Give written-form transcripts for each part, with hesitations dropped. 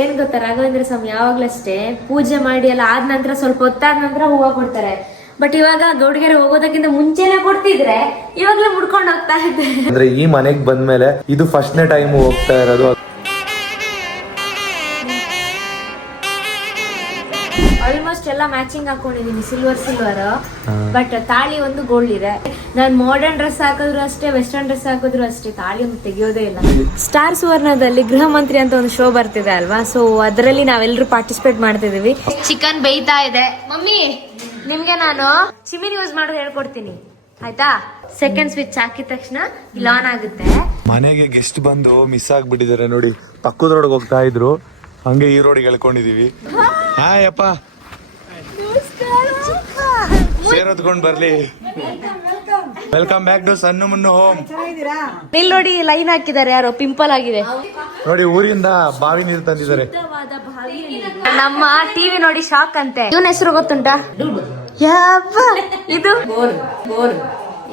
ಏನ್ ಗೊತ್ತಾ, ರಾಘವೇಂದ್ರ ಸ್ವಾಮಿ ಯಾವಾಗ್ಲಷ್ಟೇ ಪೂಜೆ ಮಾಡಿ ಎಲ್ಲ ಆದ ನಂತರ ಸ್ವಲ್ಪ ಹೊತ್ತಾದ ನಂತರ ಹೂವ ಕೊಡ್ತಾರೆ. ಬಟ್ ಇವಾಗ ಗೌಡ್ಗೆರೆ ಹೋಗೋದಕ್ಕಿಂತ ಮುಂಚೆನೆ ಕೊಡ್ತಿದ್ರೆ ಇವಾಗ್ಲೇ ಮುಡ್ಕೊಂಡು ಹೋಗ್ತಾ ಇದ್ದೆ. ಅಂದ್ರೆ ಈ ಮನೆಗ್ ಬಂದ್ಮೇಲೆ ಇದು ಫಸ್ಟ್ನೇ ಟೈಮ್ ಹೋಗ್ತಾ ಇರೋದು. ಆಲ್ಮೋಸ್ಟ್ ಎಲ್ಲ ಮ್ಯಾಚಿಂಗ್ ಹಾಕೊಂಡಿದೀನಿ, ಸಿಲ್ವರ್. ಬಟ್ ತಾಳಿ ಒಂದು ಗೋಲ್ಡ್ ಇದೆ. ನಾನು ಮಾಡರ್ನ್ ಡ್ರೆಸ್ ಹಾಕಿದ್ರು ಅಷ್ಟೇ, ವೆಸ್ಟರ್ನ್ ಡ್ರೆಸ್ ಹಾಕಿದ್ರು ಅಷ್ಟೇ, ತಾಳಿ ಒಂದು ತೆಗಿಯೋದೇ ಇಲ್ಲ. ಸ್ಟಾರ್ ಸುವರ್ಣದಲ್ಲಿ ಗೃಹ ಮಂತ್ರಿ ಅಂತ ಒಂದು ಶೋ ಬರ್ತಿದೆ ಅಲ್ವಾ, ಸೊ ಅದರಲ್ಲಿ ನಾವೆಲ್ಲರೂ ಪಾರ್ಟಿಸಿಪೇಟ್ ಮಾಡ್ತಿದೀವಿ. ಚಿಕನ್ ಬೇಯ್ತಾ ಇದೆ. ಮಮ್ಮಿ ನಿಮ್ಗೆ ನಾನು ಚಿಮಿನ್ ಯೂಸ್ ಮಾಡೋದು ಹೇಳ್ಕೊಡ್ತೀನಿ ಆಯ್ತಾ. ಸೆಕೆಂಡ್ ಸ್ವಿಚ್ ಹಾಕಿದ ತಕ್ಷಣ ಇಲ್ಲಿ ಆನ್ ಆಗುತ್ತೆ. ಮನೆಗೆ ಗೆಸ್ಟ್ ಬಂದು ಮಿಸ್ ಆಗ್ಬಿಟ್ಟಿದ್ದಾರೆ ನೋಡಿ. ಪಕ್ಕದ ರೋಡ್ಗೆ ಹೋಗ್ತಾ ಇದ್ರು, ಹಂಗೆ ಈ ರೋಡಿಗೆ ಎಳ್ಕೊಂಡಿದೀವಿ. ಹಾಯ್ ಅಪ್ಪ, ಸೇರ್ ಹೊತ್ಕೊಂಡ್ ಬರ್ಲಿ. ವೆಲ್ಕಮ್ ಬ್ಯಾಕ್ ಟು ಸಣ್ಣ ಮುನ್ನು ಹೋಮ್. ಇಲ್ಲಿ ನೋಡಿ ಲೈನ್ ಹಾಕಿದ್ದಾರೆ, ಯಾರೋ ಪಿಂಪಲ್ ಆಗಿದೆ ನೋಡಿ. ಊರಿಂದ ಬಾವಿ ನೀರು ತಂದಿದ್ದಾರೆ. ನಮ್ಮ ಟಿವಿ ನೋಡಿ ಶಾಕ್ ಅಂತೆ. ಇವನ ಹೆಸರು ಗೊತ್ತುಂಟಾ? ಇದು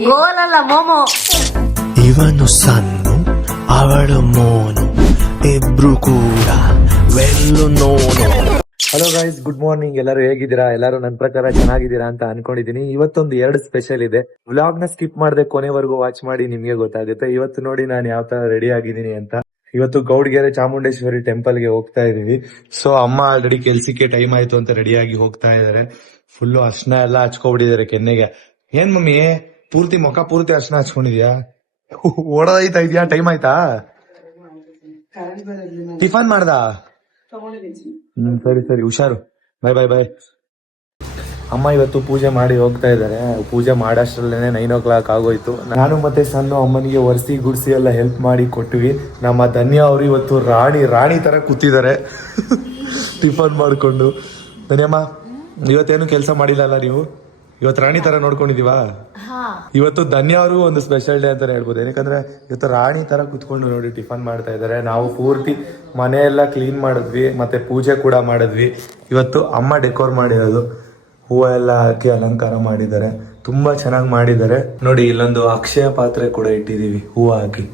ಗೋಲ್ ಅಲ್ಲ, ಮೋಮೋ. ಇವನು ಸಣ್ಣ, ಅವಳು ಮೋನು, ಇಬ್ರು ಕೂಡ ವೆಲ್ಲು ನೋನು. Hello guys, good morning. ಎಲ್ಲರೂ ಹೇಗಿದ್ದೀರಾ? ಎಲ್ಲರೂ ನನ್ನ ಪ್ರಕಾರ ಚೆನ್ನಾಗಿದ್ದೀರಾ ಅಂತ ಅನ್ಕೊಂಡಿದೀನಿ. ಇವತ್ತೊಂದು 2 ಸ್ಪೆಷಲ್ ಇದೆ. ವ್ಲಾಗ್ ನ ಸ್ಕಿಪ್ ಮಾಡದೆ ಕೊನೆವರೆಗೂ ವಾಚ್ ಮಾಡಿ, ನಿಮ್ಗೆ ಗೊತ್ತಾಗುತ್ತೆ. ಇವತ್ತು ನೋಡಿ ನಾನು ಯಾವ ತರ ರೆಡಿ ಆಗಿದ್ದೀನಿ ಅಂತ. ಇವತ್ತು ಗೌಡ್ಗೆರೆ ಚಾಮುಂಡೇಶ್ವರಿ ಟೆಂಪಲ್ ಗೆ ಹೋಗ್ತಾ ಇದೀವಿ. ಸೊ ಅಮ್ಮ ಆಲ್ರೆಡಿ ಕೆಲ್ಸಕ್ಕೆ ಟೈಮ್ ಆಯ್ತು ಅಂತ ರೆಡಿಯಾಗಿ ಹೋಗ್ತಾ ಇದಾರೆ. ಫುಲ್ಲು ಅರ್ಶನ ಎಲ್ಲ ಹಚ್ಕೊಬಿಟ್ಟಿದ್ದಾರೆ ಕೆನ್ನೆಗೆ. ಏನ್ ಮಮ್ಮಿ ಪೂರ್ತಿ ಮುಖ ಪೂರ್ತಿ ಅರ್ಶನ ಹಚ್ಕೊಂಡಿದ್ಯಾ? ಓಡೋದೈತಾ ಇದೆಯಾ? ಟೈಮ್ ಆಯ್ತಾ? ಟಿಫನ್ ಮಾಡ್ದ? ಸರಿ ಹುಷಾರು. ಬಾಯ್. ಅಮ್ಮ ಇವತ್ತು ಪೂಜೆ ಮಾಡಿ ಹೋಗ್ತಾ ಇದಾರೆ. ಪೂಜೆ ಮಾಡಷ್ಟರಲ್ಲೇನೆ 9 o'clock ಆಗೋಯ್ತು. ನಾನು ಮತ್ತೆ ಸಣ್ಣ ಅಮ್ಮನಿಗೆ ಒರೆಸಿ ಗುಡ್ಸಿ ಎಲ್ಲ ಹೆಲ್ಪ್ ಮಾಡಿ ಕೊಟ್ವಿ. ನಮ್ಮ ಧನ್ಯ ಅವರು ಇವತ್ತು ರಾಣಿ ತರ ಕೂತಿದ್ದಾರೆ ಟಿಫನ್ ಮಾಡ್ಕೊಂಡು. ಧನ್ಯಮ್ಮ, ಇವತ್ತೇನು ಕೆಲಸ ಮಾಡಿಲ್ಲಲ್ಲ ನೀವು? ಇವತ್ತು ರಾಣಿ ತರ ನೋಡ್ಕೊಂಡಿದೀವಾ? ಇವತ್ತು ಧನ್ಯ ಅವರು ಒಂದು ಸ್ಪೆಷಲ್ ಡೇ ಅಂತಾನೆ ಹೇಳ್ಬೋದು. ಯಾಕಂದ್ರೆ ಇವತ್ತು ರಾಣಿ ತರ ಕುತ್ಕೊಂಡು ನೋಡಿ ಟಿಫನ್ ಮಾಡ್ತಾ ಇದಾರೆ. ನಾವು ಪೂರ್ತಿ ಮನೆಯೆಲ್ಲ ಕ್ಲೀನ್ ಮಾಡಿದ್ವಿ, ಮತ್ತೆ ಪೂಜೆ ಕೂಡ ಮಾಡಿದ್ವಿ. ಇವತ್ತು ಅಮ್ಮ ಡೆಕೋರ್ ಮಾಡಿರೋದು, ಹೂವು ಎಲ್ಲ ಹಾಕಿ ಅಲಂಕಾರ ಮಾಡಿದ್ದಾರೆ. ತುಂಬಾ ಚೆನ್ನಾಗಿ ಮಾಡಿದ್ದಾರೆ ನೋಡಿ. ಇಲ್ಲೊಂದು ಅಕ್ಷಯ ಪಾತ್ರೆ ಕೂಡ ಇಟ್ಟಿದೀವಿ ಹೂವು ಹಾಕಿ.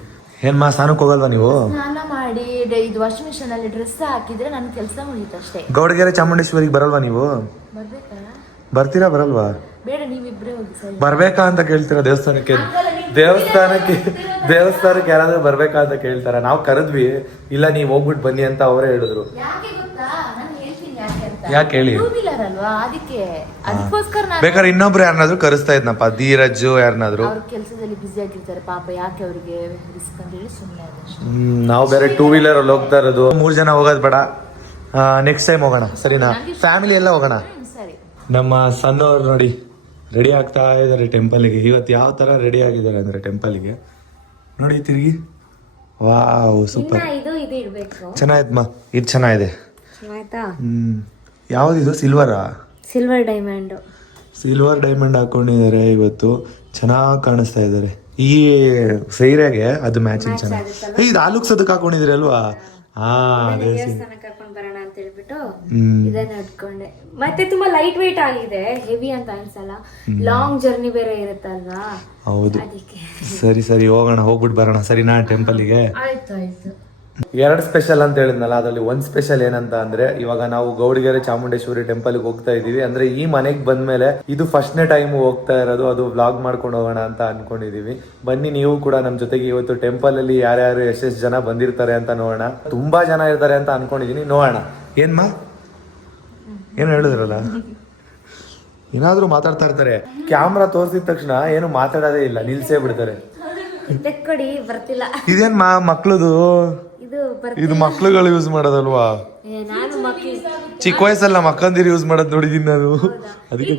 ಏನ್ಮಾ ಸ್ನಾನಕ್ಕೆ ಹೋಗಲ್ವಾ ನೀವು? ಸ್ನಾನ ಮಾಡಿ ಇದು ವಾಷಿಂಗ್ ಮಿಷನ್ ಅಲ್ಲಿ ಡ್ರೆಸ್ ಹಾಕಿದ್ರೆ ನನ್ ಕೆಲಸ ಮುಗೀತು ಅಷ್ಟೇ. ಗೌಡಗೆರೆ ಚಾಮುಂಡೇಶ್ವರಿಗೆ ಬರಲ್ವಾ ನೀವು? ಬರ್ತೀರಾ ಬರಲ್ವಾ? ಬೇಡ, ನೀವಿಬ್ರೇ ಹೋಗಿ ಸರಿ. ಬರ್ಬೇಕಾ ಅಂತ ಕೇಳ್ತೀರಾ? ದೇವಸ್ಥಾನಕ್ಕೆ ಯಾರಾದ್ರೂ ಬರ್ಬೇಕಾ ಅಂತ ಕೇಳ್ತಾರ? ನಾವು ಕರೆದ್ವಿ, ಇಲ್ಲ ನೀವ್ ಹೋಗ್ಬಿಟ್ಟು ಬನ್ನಿ ಅಂತ ಅವರೇ ಹೇಳಿದ್ರು. ಯಾಕೆ ಹೇಳಿ? ಬೇಕಾದ್ರೆ ಇನ್ನೊಬ್ರು ಯಾರನ್ನಾದ್ರೂ ಕರೆಸ್ತಾ ಇದ್ನಪ್ಪ, ಧೀರಜ್ ಯಾರನ್ನಾದ್ರು. ಕೆಲಸದಲ್ಲಿ ಬಿಸಿ ಆಗಿರ್ತಾರೆ ಪಾಪ, ಯಾಕೆ ಅವರಿಗೆ ರಿಸ್ಕ್ ಅಂತ ಹೇಳಿ ಸುಮ್ಮನೆ. ನಾವು ಬೇರೆ 2 wheeler ಅಲ್ಲಿ ಹೋಗ್ತಾ ಇರೋದು. 3 ಜನ ಹೋಗೋದ್ ಬೇಡ, ನೆಕ್ಸ್ಟ್ ಟೈಮ್ ಹೋಗೋಣ ಸರಿನಾ? ಫ್ಯಾಮಿಲಿ ಎಲ್ಲ ಹೋಗೋಣ. ನಮ್ಮ ಸಣ್ಣವ್ರು ನೋಡಿ ರೆಡಿ ಆಗ್ತಾ ಇದಾರೆ ಟೆಂಪಲ್ಗೆ. ಇವತ್ತು ಯಾವ ತರ ರೆಡಿ ಆಗಿದ್ದಾರೆ ಅಂದ್ರೆ ಟೆಂಪಲ್ಗೆ ನೋಡಿ ತಿರುಗಿ. ವಾವ್, ಸೂಪರ್, ಚೆನ್ನಾಯ್ತಮ್ಮ. ಇದು ಚೆನ್ನಾಗಿದೆ. ಯಾವ್ದಿದು? ಸಿಲ್ವರ್ ಡೈಮಂಡ್ ಹಾಕೊಂಡಿದ್ದಾರೆ. ಇವತ್ತು ಚೆನ್ನಾಗಿ ಕಾಣಿಸ್ತಾ ಇದ್ದಾರೆ. ಈ ಸೀರೆಗೆ ಅದು ಮ್ಯಾಚಿಂಗ್ ಚೆನ್ನಾಗಿ. ಇದು ಆಲೂಕ್ಸೋದಕ್ಕೆ ಹಾಕೊಂಡಿದ್ರಿ ಅಲ್ವಾ? ಕರ್ಕೊಂಡ್ ಬರೋಣ ಅಂತ ಹೇಳ್ಬಿಟ್ಟು ಇದನ್ನ ಇಟ್ಕೊಂಡೆ. ಮತ್ತೆ ತುಂಬಾ ಲೈಟ್ ವೇಟ್ ಆಗಿದೆ, ಹೆವಿ ಅಂತ ಅನ್ಸಲ್ಲ. ಲಾಂಗ್ ಜರ್ನಿ ಬೇರೆ ಇರುತ್ತಲ್ವಾ? ಹೌದು. ಸರಿ ಹೋಗೋಣ, ಹೋಗ್ಬಿಟ್ಟು ಬರೋಣ ಸರಿನಾ ಟೆಂಪಲ್ಗೆ? ಆಯ್ತು. 2 ಸ್ಪೆಷಲ್ ಅಂತ ಹೇಳಿದ್ನಲ್ಲ, ಅದರಲ್ಲಿ ಒಂದು ಸ್ಪೆಷಲ್ ಏನಂತ ಅಂದ್ರೆ, ಇವಾಗ ನಾವು ಗೌಡಗೆರೆ ಚಾಮುಂಡೇಶ್ವರಿ ಟೆಂಪಲ್ಗೆ ಹೋಗ್ತಾ ಇದೀವಿ. ಅಂದ್ರೆ ಈ ಮನೆಗ್ ಬಂದ್ಮೇಲೆ ಇದು ಫಸ್ಟ್ನೇ ಟೈಮ್ ಹೋಗ್ತಾ ಇರೋದು. ಅದು ವ್ಲಾಗ್ ಮಾಡ್ಕೊಂಡು ಹೋಗೋಣ ಅಂತ ಅನ್ಕೊಂಡಿದೀವಿ. ಬನ್ನಿ ನೀವು ಕೂಡ ನಮ್ ಜೊತೆಗೆ. ಇವತ್ತು ಟೆಂಪಲ್ ಅಲ್ಲಿ ಯಾರ್ಯಾರು ಎಷ್ಟೆಷ್ಟು ಜನ ಬಂದಿರ್ತಾರೆ ಅಂತ ನೋಡೋಣ. ತುಂಬಾ ಜನ ಇರ್ತಾರೆ ಅಂತ ಅನ್ಕೊಂಡಿದೀನಿ, ನೋಡೋಣ. ಏನು ಹೇಳಿದ್ರಲ್ಲ, ಏನಾದ್ರೂ ಮಾತಾಡ್ತಾ ಇರ್ತಾರೆ. ಕ್ಯಾಮ್ರಾ ತೋರಿಸಿದ ತಕ್ಷಣ ಏನು ಮಾತಾಡೋದೇ ಇಲ್ಲ, ನಿಲ್ಸೇ ಬಿಡ್ತಾರೆ. ಬರ್ತಿಲ್ಲ. ಇದೇನ್ ಮಕ್ಳದು? ಇದು ಮಕ್ಳುಗಳು ಯೂಸ್ ಮಾಡೋದಲ್ವಾ? ಚಿಕ್ಕ ವಯಸ್ಸಲ್ಲ ಮಕ್ಕಂದಿರು ಯೂಸ್ ಮಾಡೋದ್ ನೋಡಿದೀನಿ ನಾನು. ಅದಕ್ಕೆ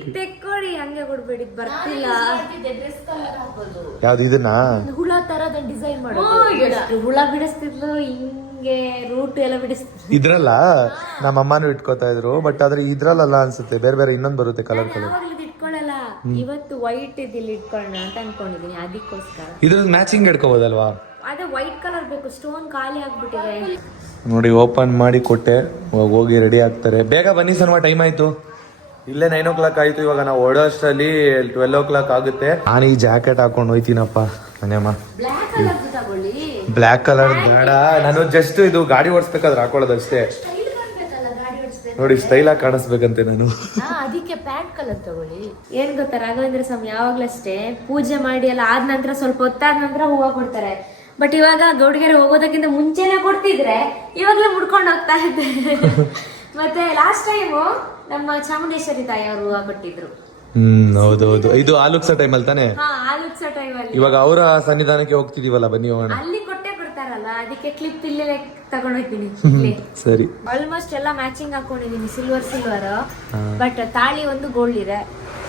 ಯಾವ್ದು ಇದನ್ನ? ಹುಳ ತರದ ಡಿಸೈನ್ ಮಾಡೋದು. ಹುಳ ಬಿಡಿಸ್ತಿದ್ಲು ಹಿಂಗೆ, ರೂಟ್ ಎಲ್ಲ ಬಿಡಿಸ್ತಿದ್ಲು. ಇದ್ರಲ್ಲ ನಮ್ಮ ಅಮ್ಮನೂ ಇಟ್ಕೋತಾ ಇದ್ರು. ಬಟ್ ಆದ್ರೆ ಇದ್ರಲ್ಲ ಅನ್ಸುತ್ತೆ, ಬೇರೆ ಇನ್ನೊಂದು ಬರುತ್ತೆ ಕಲರ್. ಇಟ್ಕೊಳ್ಳಲ್ಲ, ಇವತ್ತು ವೈಟ್ ಇದಿಲ್ಲಿ ಇಟ್ಕೊಳ್ಳೋಣ ಅಂತ ಅನ್ಕೊಂಡಿದೀನಿ. ಅದಕ್ಕೋಸ್ಕರ ಇದ್ರ ಮ್ಯಾಚಿಂಗ್ ಇಟ್ಕೋಬೋದಲ್ವಾ? ಅದೇ ವೈಟ್ ಕಲರ್ ಬೇಕು, ಸ್ಟೋನ್ ಖಾಲಿ ಆಗ್ಬಿಟ್ಟಿದೆ ನೋಡಿ. ಓಪನ್ ಮಾಡಿ ಕೊಟ್ಟೆ, ಹೋಗಿ ರೆಡಿ ಆಗ್ತಾರೆ. ಬೇಗ ಬನ್ನಿ ಸನ್ವಾ, ಟೈಮ್ ಆಯ್ತು. ಇಲ್ಲೇ 9 o'clock ಆಯ್ತು. ಇವಾಗ ನಾವು ಓಡೋಷ್ಟರಲ್ಲಿ 12 o'clock ಆಗುತ್ತೆ. ನಾನು ಈ ಜಾಕೆಟ್ ಹಾಕೊಂಡು ಹೋಯ್ತೀನಪ್ಪ ಮನೆಯಮ್ಮ. ಬ್ಲ್ಯಾಕ್ ಕಲರ್ ಬೇಡ, ನಾನು ಜಸ್ಟ್ ಇದು ಗಾಡಿ ಓಡಿಸ್ಬೇಕಾದ್ರೆ ಹಾಕೊಳ್ಳೋದಷ್ಟೇ. ನೋಡಿ ಸ್ಟೈಲ್ ಆಗಿ ಕಾಣಿಸ್ಬೇಕಂತೆ ನಾನು. ಅದಕ್ಕೆ ಪ್ಯಾಂಟ್ ಕಲರ್ ತಗೊಳ್ಳಿ. ಏನ್ ಗೊತ್ತಾ, ರಾಘವೇಂದ್ರ ಸ್ವಾಮಿ ಯಾವಾಗ್ಲಷ್ಟೇ ಪೂಜೆ ಮಾಡಿ ಎಲ್ಲ ಆದ ನಂತರ ಸ್ವಲ್ಪ ಹೊತ್ತಾದ ನಂತರ ಹೂವ ಕೊಡ್ತಾರೆ. ಬಟ್ ಇವಾಗ ಗೌಡಗೆರೆ ಹೋಗೋದಕ್ಕಿಂತ ಮುಂಚೆನೆ ಕೊಡ್ತಿದ್ರೆ ಇವಾಗ್ಲೇ ಮುಡ್ಕೊಂಡು ಹೋಗ್ತಾ ಇದ್ದೆ. ಮತ್ತೆ ಲಾಸ್ಟ್ ಟೈಮು ನಮ್ಮ ಚಾಮುಂಡೇಶ್ವರಿ ತಾಯಿ ಅವರು ಹೂವ ಕೊಟ್ಟಿದ್ರು. ಹೌದೌದು, ಇದು ಆಲುಕ್ಸ ಟೈಮ್ ಅಲ್ಲಿ ತಾನೆ. ಆಲುಕ್ಸ ಟೈಮ್ ಅಲ್ಲಿ ಇವಾಗ ಅವರ ಸನ್ನಿಧಾನಕ್ಕೆ ಹೋಗ್ತಿದೀವಲ್ಲ, ಬನ್ನಿ ಹೋಗೋಣ. ಅಲ್ಲಿ ಕೊಟ್ಟೆ ಕೊಡ್ತಾರಲ್ಲ, ಅದಕ್ಕೆ ಕ್ಲಿಪ್ ಇಲ್ಲೇ ತಗೊಂಡೋಗ್ತೀನಿ. ಸರಿ, ಆಲ್ಮೋಸ್ಟ್ ಎಲ್ಲ ಮ್ಯಾಚಿಂಗ್ ಹಾಕೊಂಡಿದೀನಿ, ಸಿಲ್ವರ್. ಬಟ್ ತಾಳಿ ಒಂದು ಗೋಲ್ಡ್ ಇದೆ.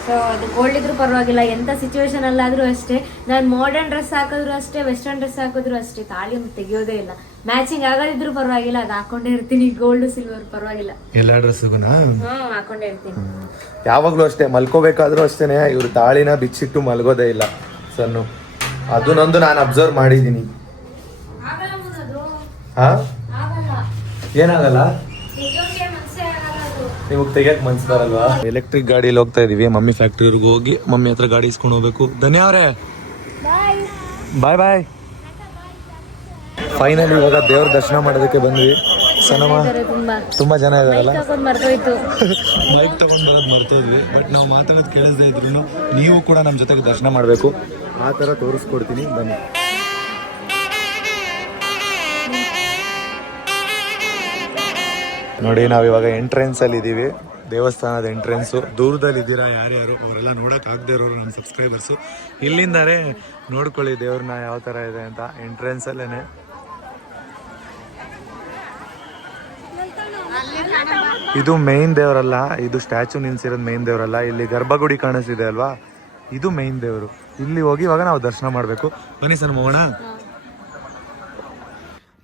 ಸೊ ಅದು ಗೋಲ್ಡ್ ಇದ್ರೂ ಪರವಾಗಿಲ್ಲ, ಎಂತ ಸಿಚುವೇಶನ್ ಅಲ್ಲಾದ್ರೂ ಅಷ್ಟೇ. ನಾನು ಮಾಡರ್ನ್ ಡ್ರೆಸ್ ಹಾಕಿದ್ರು ಅಷ್ಟೇ, ವೆಸ್ಟರ್ನ್ ಡ್ರೆಸ್ ಹಾಕಿದ್ರು ಅಷ್ಟೇ, ತಾಳಿ ಒಂದು ತೆಗಿಯೋದೇ ಇಲ್ಲ. ಮ್ಯಾಚಿಂಗ್ ಆಗದಿದ್ರು ಪರವಾಗಿಲ್ಲ, ಅದು ಹಾಕೊಂಡೇ ಇರ್ತೀನಿ. ಗೋಲ್ಡ್ ಸಿಲ್ವರ್ ಪರವಾಗಿಲ್ಲ, ಎಲ್ಲಾ ಡ್ರೆಸ್ಗುನಾ ಹಾಕೊಂಡೇ ಇರ್ತೀನಿ. ಯಾವಾಗ್ಲೂ ಅಷ್ಟೇ, ಮಲ್ಕೋಬೇಕಾದ್ರೂ ಅಷ್ಟೇನೆ, ಇವ್ರು ತಾಳಿನ ಬಿಚ್ಚಿಟ್ಟು ಮಲ್ಗೋದೇ ಇಲ್ಲ ಸನ್ನು. ಅದನ್ನೊಂದು ನಾನು ಅಬ್ಸರ್ವ್ ಮಾಡಿದೀನಿ. ಹಾ, ಏನಾಗಲ್ಲ, ನಿಮಗ್ ತೆಗಿಯಕ್ ಮನ್ಸ್ ಬರಲ್ವಾ? ಎಲೆಕ್ಟ್ರಿಕ್ ಗಾಡಿಯಲ್ಲಿ ಹೋಗ್ತಾ ಇದೀವಿ. ಮಮ್ಮಿ ಫ್ಯಾಕ್ಟ್ರಿವರೆಗೂ ಹೋಗಿ ಮಮ್ಮಿ ಹತ್ರ ಗಾಡಿ ಇಸ್ಕೊಂಡು ಹೋಗ್ಬೇಕು. ಧನ್ಯ ಅವ್ರೆ, ಬಾಯ್ ಬಾಯ್. ಫೈನಲಿ ಇವಾಗ ದೇವ್ರ ದರ್ಶನ ಮಾಡೋದಕ್ಕೆ ಬಂದ್ವಿ. ಸನಮ್ಮ ತುಂಬಾ ಜನ ಇದಾರಲ್ಲ, ಬೈಕ್ ತಗೊಂಡ್ ಬರೋದು ಮರ್ತೋದ್ವಿ. ಬಟ್ ನಾವು ಮಾತಾಡೋದು ಕೇಳಿಸದೇ ಇದ್ರು ನೀವು ಕೂಡ ನಮ್ಮ ಜೊತೆಗೆ ದರ್ಶನ ಮಾಡಬೇಕು. ಆ ತರ ತೋರಿಸ್ಕೊಡ್ತೀನಿ, ಬನ್ನಿ. ನೋಡಿ, ನಾವಿವಾಗ ಎಂಟ್ರೆನ್ಸ್ ಅಲ್ಲಿ ಇದೀವಿ, ದೇವಸ್ಥಾನದ ಎಂಟ್ರೆನ್ಸು. ದೂರದಲ್ಲಿ ಇದ್ದೀರಾ ಯಾರ್ಯಾರು, ಅವರೆಲ್ಲ ನೋಡಕ್ ಆಗದೆ ಇರೋರು ನಮ್ಮ ಸಬ್ಸ್ಕ್ರೈಬರ್ಸು. ಇಲ್ಲಿಂದಾರೆ ನೋಡ್ಕೊಳ್ಳಿ ದೇವ್ರನ್ನ ಯಾವ ತರ ಇದೆ ಅಂತ. ಎಂಟ್ರೆನ್ಸ್ ಅಲ್ಲೇನೆ. ಇದು ಮೇನ್ ದೇವರಲ್ಲ, ಇದು ಸ್ಟ್ಯಾಚು ನಿಲ್ಸಿರೋದು ಮೇನ್ ದೇವರಲ್ಲ. ಇಲ್ಲಿ ಗರ್ಭಗುಡಿ ಕಾಣಿಸ್ತಿದೆ ಅಲ್ವಾ, ಇದು ಮೇನ್ ದೇವರು. ಇಲ್ಲಿ ಹೋಗಿ ಇವಾಗ ನಾವು ದರ್ಶನ ಮಾಡಬೇಕು. ಬನ್ನಿ ಸರ್ ಹೋಗೋಣ.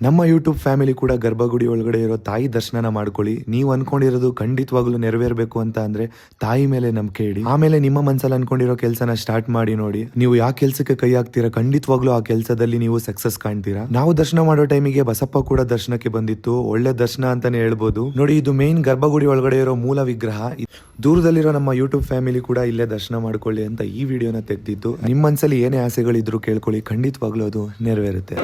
ನಮ್ಮ ಯೂಟ್ಯೂಬ್ ಫ್ಯಾಮಿಲಿ ಕೂಡ ಗರ್ಭಗುಡಿ ಒಳಗಡೆ ಇರೋ ತಾಯಿ ದರ್ಶನ ಮಾಡ್ಕೊಳ್ಳಿ. ನೀವು ಅನ್ಕೊಂಡಿರೋದು ಖಂಡಿತವಾಗ್ಲೂ ನೆರವೇರ್ಬೇಕು ಅಂತ ಅಂದ್ರೆ ತಾಯಿ ಮೇಲೆ ನಂಬಿಕೆ ಇಡಿ. ಆಮೇಲೆ ನಿಮ್ಮ ಮನ್ಸಲ್ಲಿ ಅನ್ಕೊಂಡಿರೋ ಕೆಲಸನ ಸ್ಟಾರ್ಟ್ ಮಾಡಿ ನೋಡಿ. ನೀವು ಯಾವ ಕೆಲಸಕ್ಕೆ ಕೈ ಹಾಕ್ತೀರಾ, ಖಂಡಿತವಾಗ್ಲೂ ಆ ಕೆಲಸದಲ್ಲಿ ನೀವು ಸಕ್ಸಸ್ ಕಾಣ್ತೀರಾ. ನಾವು ದರ್ಶನ ಮಾಡೋ ಟೈಮಿಗೆ ಬಸಪ್ಪ ಕೂಡ ದರ್ಶನಕ್ಕೆ ಬಂದಿತ್ತು. ಒಳ್ಳೆ ದರ್ಶನ ಅಂತಾನೆ ಹೇಳ್ಬೋದು. ನೋಡಿ, ಇದು ಮೇನ್ ಗರ್ಭಗುಡಿ ಒಳಗಡೆ ಇರೋ ಮೂಲ ವಿಗ್ರಹ. ದೂರದಲ್ಲಿರೋ ನಮ್ಮ ಯೂಟ್ಯೂಬ್ ಫ್ಯಾಮಿಲಿ ಕೂಡ ಇಲ್ಲೇ ದರ್ಶನ ಮಾಡ್ಕೊಳ್ಳಿ ಅಂತ ಈ ವಿಡಿಯೋನ ತೆಗ್ದಿತ್ತು. ನಿಮ್ಮ ಮನ್ಸಲ್ಲಿ ಏನೇ ಆಸೆಗಳಿದ್ರು ಕೇಳ್ಕೊಳ್ಳಿ, ಖಂಡಿತವಾಗ್ಲೂ ಅದು ನೆರವೇರುತ್ತೆ.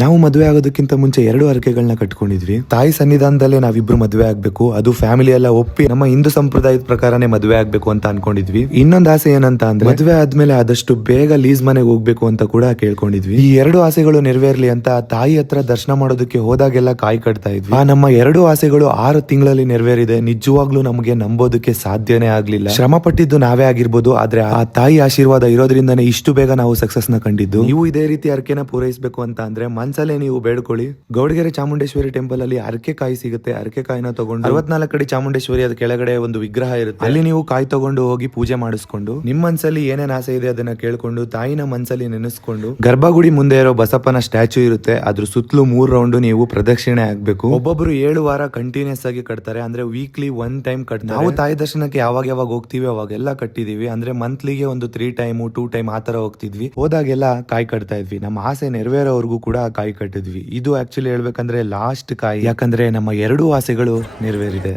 ನಾವು ಮದುವೆ ಆಗೋದಕ್ಕಿಂತ ಮುಂಚೆ 2 ಹರಕೆಗಳನ್ನ ಕಟ್ಕೊಂಡಿದ್ವಿ. ತಾಯಿ ಸನ್ನಿಧಾನದಲ್ಲೇ ನಾವಿಬ್ರು ಮದುವೆ ಆಗ್ಬೇಕು, ಅದು ಫ್ಯಾಮಿಲಿ ಎಲ್ಲ ಒಪ್ಪಿ ನಮ್ಮ ಹಿಂದೂ ಸಂಪ್ರದಾಯದ ಪ್ರಕಾರನೇ ಮದುವೆ ಆಗ್ಬೇಕು ಅಂತ ಅನ್ಕೊಂಡಿದ್ವಿ. ಇನ್ನೊಂದು ಆಸೆ ಏನಂತ ಅಂದ್ರೆ ಮದುವೆ ಆದ್ಮೇಲೆ ಆದಷ್ಟು ಬೇಗ ಲೀಸ್ ಮನೆಗೆ ಹೋಗ್ಬೇಕು ಅಂತ ಕೂಡ ಕೇಳ್ಕೊಂಡಿದ್ವಿ. ಈ 2 ಆಸೆಗಳು ನೆರವೇರ್ಲಿ ಅಂತ ತಾಯಿ ಹತ್ರ ದರ್ಶನ ಮಾಡೋದಕ್ಕೆ ಹೋದಾಗೆಲ್ಲ ಕಾಯಿ ಕಟ್ತಾ ಇದ್ವಿ. ಆ ನಮ್ಮ 2 ಆಸೆಗಳು 6 ತಿಂಗಳಲ್ಲಿ ನೆರವೇರಿದೆ. ನಿಜವಾಗ್ಲೂ ನಮಗೆ ನಂಬೋದಕ್ಕೆ ಸಾಧ್ಯನೇ ಆಗ್ಲಿಲ್ಲ. ಶ್ರಮ ಪಟ್ಟಿದ್ದು ನಾವೇ ಆಗಿರ್ಬೋದು, ಆದ್ರೆ ಆ ತಾಯಿ ಆಶೀರ್ವಾದ ಇರೋದ್ರಿಂದನೇ ಇಷ್ಟು ಬೇಗ ನಾವು ಸಕ್ಸಸ್ ನ ಕಂಡಿದ್ದು. ನೀವು ಇದೇ ರೀತಿ ಹರಕೆನ ಪೂರೈಸಬೇಕು ಅಂತ ಅಂದ್ರೆ ಮನ್ಸಲ್ಲೇ ನೀವು ಬೇಡ್ಕೊಳ್ಳಿ. ಗೌಡಗೆರೆ ಚಾಮುಂಡೇಶ್ವರಿ ಟೆಂಪಲ್ ಅಲ್ಲಿ ಅರಕೆ ಕಾಯಿ ಸಿಗುತ್ತೆ. ಅರಕೆ ಕಾಯಿನ ತಗೊಂಡು 64 ಅಡಿ ಚಾಮುಂಡೇಶ್ವರಿ ಅದ ಕೆಳಗಡೆ ಒಂದು ವಿಗ್ರಹ ಇರುತ್ತೆ, ಅಲ್ಲಿ ನೀವು ಕಾಯಿ ತಗೊಂಡು ಹೋಗಿ ಪೂಜೆ ಮಾಡಿಸ್ಕೊಂಡು ನಿಮ್ಮ ಮನ್ಸಲ್ಲಿ ಏನೇನ್ ಆಸೆ ಇದೆ ಅದನ್ನ ಕೇಳ್ಕೊಂಡು ತಾಯಿನ ಮನ್ಸಲ್ಲಿ ನೆನೆಸ್ಕೊಂಡು ಗರ್ಭಗುಡಿ ಮುಂದೆ ಇರೋ ಬಸಪ್ಪನ ಸ್ಟ್ಯಾಚು ಇರುತ್ತೆ, ಅದ್ರ ಸುತ್ತಲೂ 3 ರೌಂಡ್ ನೀವು ಪ್ರದಕ್ಷಿಣೆ ಆಗ್ಬೇಕು. ಒಬ್ಬೊಬ್ರು 7 ವಾರ ಕಂಟಿನ್ಯೂಸ್ ಆಗಿ ಕಟ್ತಾರೆ, ಅಂದ್ರೆ ವೀಕ್ಲಿ 1 ಟೈಮ್ ಕಟ್ತಾರೆ. ನಾವು ತಾಯಿ ದರ್ಶನಕ್ಕೆ ಯಾವಾಗ ಹೋಗ್ತೀವಿ ಅವಾಗೆಲ್ಲ ಕಟ್ಟಿದೀವಿ, ಅಂದ್ರೆ ಮಂತ್ಲಿಗೆ ಒಂದು 3 ಟೈಮ್ 2 ಟೈಮ್ ಆತರ ಹೋಗ್ತಿದ್ವಿ. ಹೋದಾಗೆಲ್ಲ ಕಾಯಿ ಕಟ್ತಾ ಇದ್ವಿ. ನಮ್ಮ ಆಸೆ ನೆರವೇರೋವರೆಗೂ ಕೂಡ ಕಾಯಿ ಕಟ್ಟಿದ್ವಿ. ಇದು ಆಕ್ಚುಲಿ ಹೇಳ್ಬೇಕಂದ್ರೆ ಲಾಸ್ಟ್ ಕಾಯಿ, ಯಾಕಂದ್ರೆ ನಮ್ಮ 2 ಆಸೆಗಳು ನೆರವೇರಿದೆ.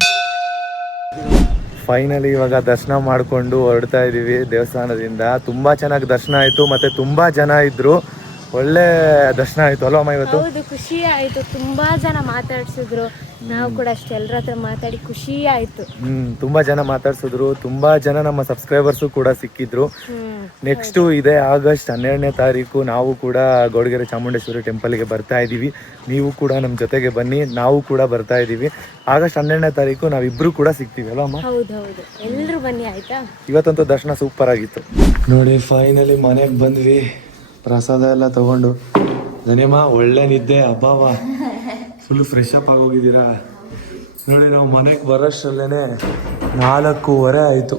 ಫೈನಲಿ ಇವಾಗ ದರ್ಶನ ಮಾಡ್ಕೊಂಡು ಹೊರಡ್ತಾ ಇದೀವಿ ದೇವಸ್ಥಾನದಿಂದ. ತುಂಬಾ ಚೆನ್ನಾಗಿ ದರ್ಶನ ಆಯ್ತು, ಮತ್ತೆ ತುಂಬಾ ಜನ ಇದ್ರು. ಒಳ್ಳೆ ದರ್ಶನ ಆಯ್ತು ಅಲ್ವಾ ಅಮ್ಮ ಇವತ್ತು? ಹೌದು, ಖುಷಿ ಆಯ್ತು. ತುಂಬಾ ಜನ ಮಾತಾಡ್ಸಿದ್ರು, ನಾವು ಕೂಡ ಅಷ್ಟೇ ಎಲ್ಲರ ಹತ್ರ ಮಾತಾಡಿ ಖುಷಿ ಆಯ್ತು. ತುಂಬಾ ಜನ ಮಾತಾಡ್ಸಿದ್ರು, ತುಂಬಾ ಜನ ನಮ್ಮ ಸಬ್ಸ್ಕ್ರೈಬರ್ಸು ಕೂಡ ಸಿಕ್ಕಿದ್ರು. ನೆಕ್ಸ್ಟ್ ಇದೇ ಆಗಸ್ಟ್ 12ನೇ ತಾರೀಕು ನಾವು ಕೂಡ ಗೌಡಗೆರೆ ಚಾಮುಂಡೇಶ್ವರಿ ಟೆಂಪಲ್ಗೆ ಬರ್ತಾ ಇದೀವಿ. ನೀವು ಕೂಡ ನಮ್ಮ ಜೊತೆಗೆ ಬನ್ನಿ, ನಾವು ಕೂಡ ಬರ್ತಾ ಇದೀವಿ. ಆಗಸ್ಟ್ 12ನೇ ತಾರೀಕು ನಾವಿಬ್ರು ಕೂಡ ಸಿಗ್ತೀವಿ ಅಲ್ವಾ ಅಮ್ಮ? ಹೌದೌದು, ಎಲ್ರು ಬನ್ನಿ ಆಯ್ತಾ. ಇವತ್ತಂತೂ ದರ್ಶನ ಸೂಪರ್ ಆಗಿತ್ತು. ನೋಡಿ, ಫೈನಲಿ ಮನೆಗೆ ಬಂದ್ವಿ, ಪ್ರಸಾದ ಎಲ್ಲ ತಗೊಂಡು. ಧನ್ಯಮ್ಮ, ಒಳ್ಳೆ ನಿದ್ದೆ, ಅಬ್ಬಾವ ಫುಲ್ ಫ್ರೆಶ್ ಅಪ್ ಆಗೋಗಿದ್ದೀರಾ. ನೋಡಿ, ನಾವು ಮನೆಗೆ ಬರೋಷ್ಟರಲ್ಲೇನೆ 4:15 ಆಯಿತು.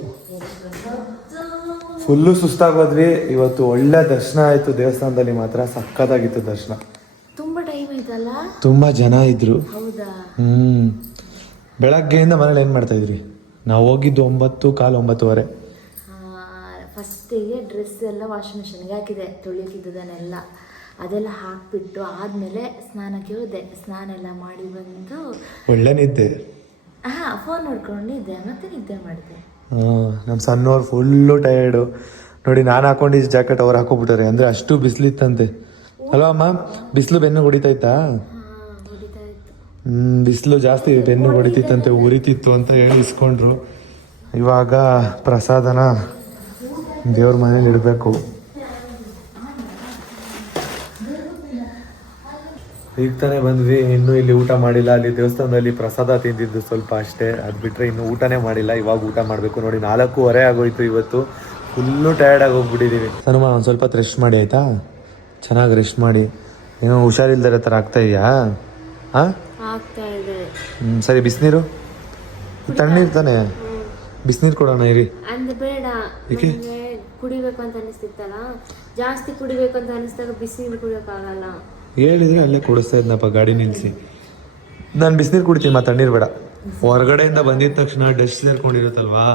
ಫುಲ್ಲು ಸುಸ್ತಾಗೋದ್ವಿ. ಇವತ್ತು ಒಳ್ಳೆ ದರ್ಶನ ಆಯಿತು ದೇವಸ್ಥಾನದಲ್ಲಿ, ಮಾತ್ರ ಸಕ್ಕತ್ತಾಗಿತ್ತು ದರ್ಶನ. ತುಂಬಾ ಟೈಮ್ ಆಯ್ತಲ್ಲ, ತುಂಬಾ ಜನ ಇದ್ರು. ಹೌದಾ? ಬೆಳಗ್ಗೆಯಿಂದ ಮನೇಲಿ ಏನು ಮಾಡ್ತಾ ಇದ್ರಿ? ನಾವು ಹೋಗಿದ್ದು 9:15 9:30. ಫಸ್ಟಿಗೆ ಡ್ರೆಸ್ ಎಲ್ಲ ವಾಷಿಂಗ್ ಮಿಷನ್ಗೆ ಹಾಕಿದೆ, ತೊಳಿಯೋಕಿದ್ದದನ್ನೆಲ್ಲ ಅದೆಲ್ಲ ಹಾಕ್ಬಿಟ್ಟು ಆದಮೇಲೆ ಸ್ನಾನಕ್ಕೆ ಹೋದೆ. ಸ್ನಾನ ಎಲ್ಲ ಮಾಡಿ ಬಂದು ಒಳ್ಳೆ ನಿದ್ದೆ. ಫೋನ್ ನೋಡ್ಕೊಂಡಿದ್ದೆ ಮತ್ತೆ ನಿದ್ದೆ ಮಾಡಿದೆ. ನಮ್ಮ ಸಣ್ಣವ್ರು ಫುಲ್ಲು ಟಯರ್ಡು ನೋಡಿ. ನಾನು ಹಾಕೊಂಡಿದ್ದ ಜಾಕೆಟ್ ಅವ್ರು ಹಾಕೋಬಿಟ್ಟಾರೆ, ಅಂದ್ರೆ ಅಷ್ಟು ಬಿಸಿಲಿತ್ತಂತೆ ಅಲ್ವಾ ಅಮ್ಮ? ಬಿಸಿಲು ಬೆನ್ನು ಹೊಡಿತೈತಾ? ಬಿಸಿಲು ಜಾಸ್ತಿ ಬೆನ್ನು ಹೊಡಿತಿತ್ತಂತೆ, ಉರಿತಿತ್ತು ಅಂತ ಹೇಳಿ ಇಸ್ಕೊಂಡ್ರು. ಇವಾಗ ಪ್ರಸಾದನ ದೇವ್ರ ಮನೇಲಿ ಇಡಬೇಕು. ಈಗ ತಾನೇ ಬಂದ್ವಿ, ಇನ್ನೂ ಇಲ್ಲಿ ಊಟ ಮಾಡಿಲ್ಲ. ಅಲ್ಲಿ ದೇವಸ್ಥಾನದಲ್ಲಿ ಪ್ರಸಾದ ತಿಂದಿದ್ದು ಸ್ವಲ್ಪ ಅಷ್ಟೇ, ಅದು ಬಿಟ್ಟರೆ ಇನ್ನು ಊಟನೇ ಮಾಡಿಲ್ಲ. ಇವಾಗ ಊಟ ಮಾಡಬೇಕು. ನೋಡಿ 4:15 ಆಗೋಯ್ತು ಇವತ್ತು. ಫುಲ್ಲು ಟಯರ್ಡಾಗಿ ಹೋಗ್ಬಿಟ್ಟಿದ್ದೀವಿ. ಹನುಮ ಒಂದು ಸ್ವಲ್ಪ ಹೊತ್ತು ರೆಸ್ಟ್ ಮಾಡಿ ಆಯಿತಾ? ಚೆನ್ನಾಗಿ ರೆಸ್ಟ್ ಮಾಡಿ. ಏನೋ ಹುಷಾರಿಲ್ದರೆ ಥರ ಆಗ್ತಾ ಇದೆಯಾ? ಹಾಂ ಸರಿ. ಬಿಸಿನೀರು ತಣ್ಣೀರು ತಾನೆ, ಬಿಸಿನೀರು ಕೊಡೋಣ ಇರಿ. ಅಂದ್ರೆ ಬೇಡ, ಕುಡಿಬೇಕು ಅಂತ ಅನಿಸ್ತಿತ್ತಲ್ಲ, ಜಾಸ್ತಿ ಕುಡಿಬೇಕು ಅಂತ ಅನಿಸ್ದಾಗ ಬಿಸಿನೀರು ಕುಡಿಯೋಕ್ಕಾಗಲ್ಲ. ಹೇಳಿದ್ರೆ ಅಲ್ಲೇ ಕುಡಿಸ್ತಾ ಇದ್ನಪ್ಪ ಗಾಡಿ ನಿಲ್ಲಿಸಿ. ನಾನು ಬಿಸಿನೀರು ಕುಡಿತೀನಿ, ತಣ್ಣೀರು ಬೇಡ. ಹೊರಗಡೆಯಿಂದ ಬಂದಿದ ತಕ್ಷಣ ಡಸ್ಟ್ ಸೇರ್ಕೊಂಡಿರುತ್ತಲ್ವಾ,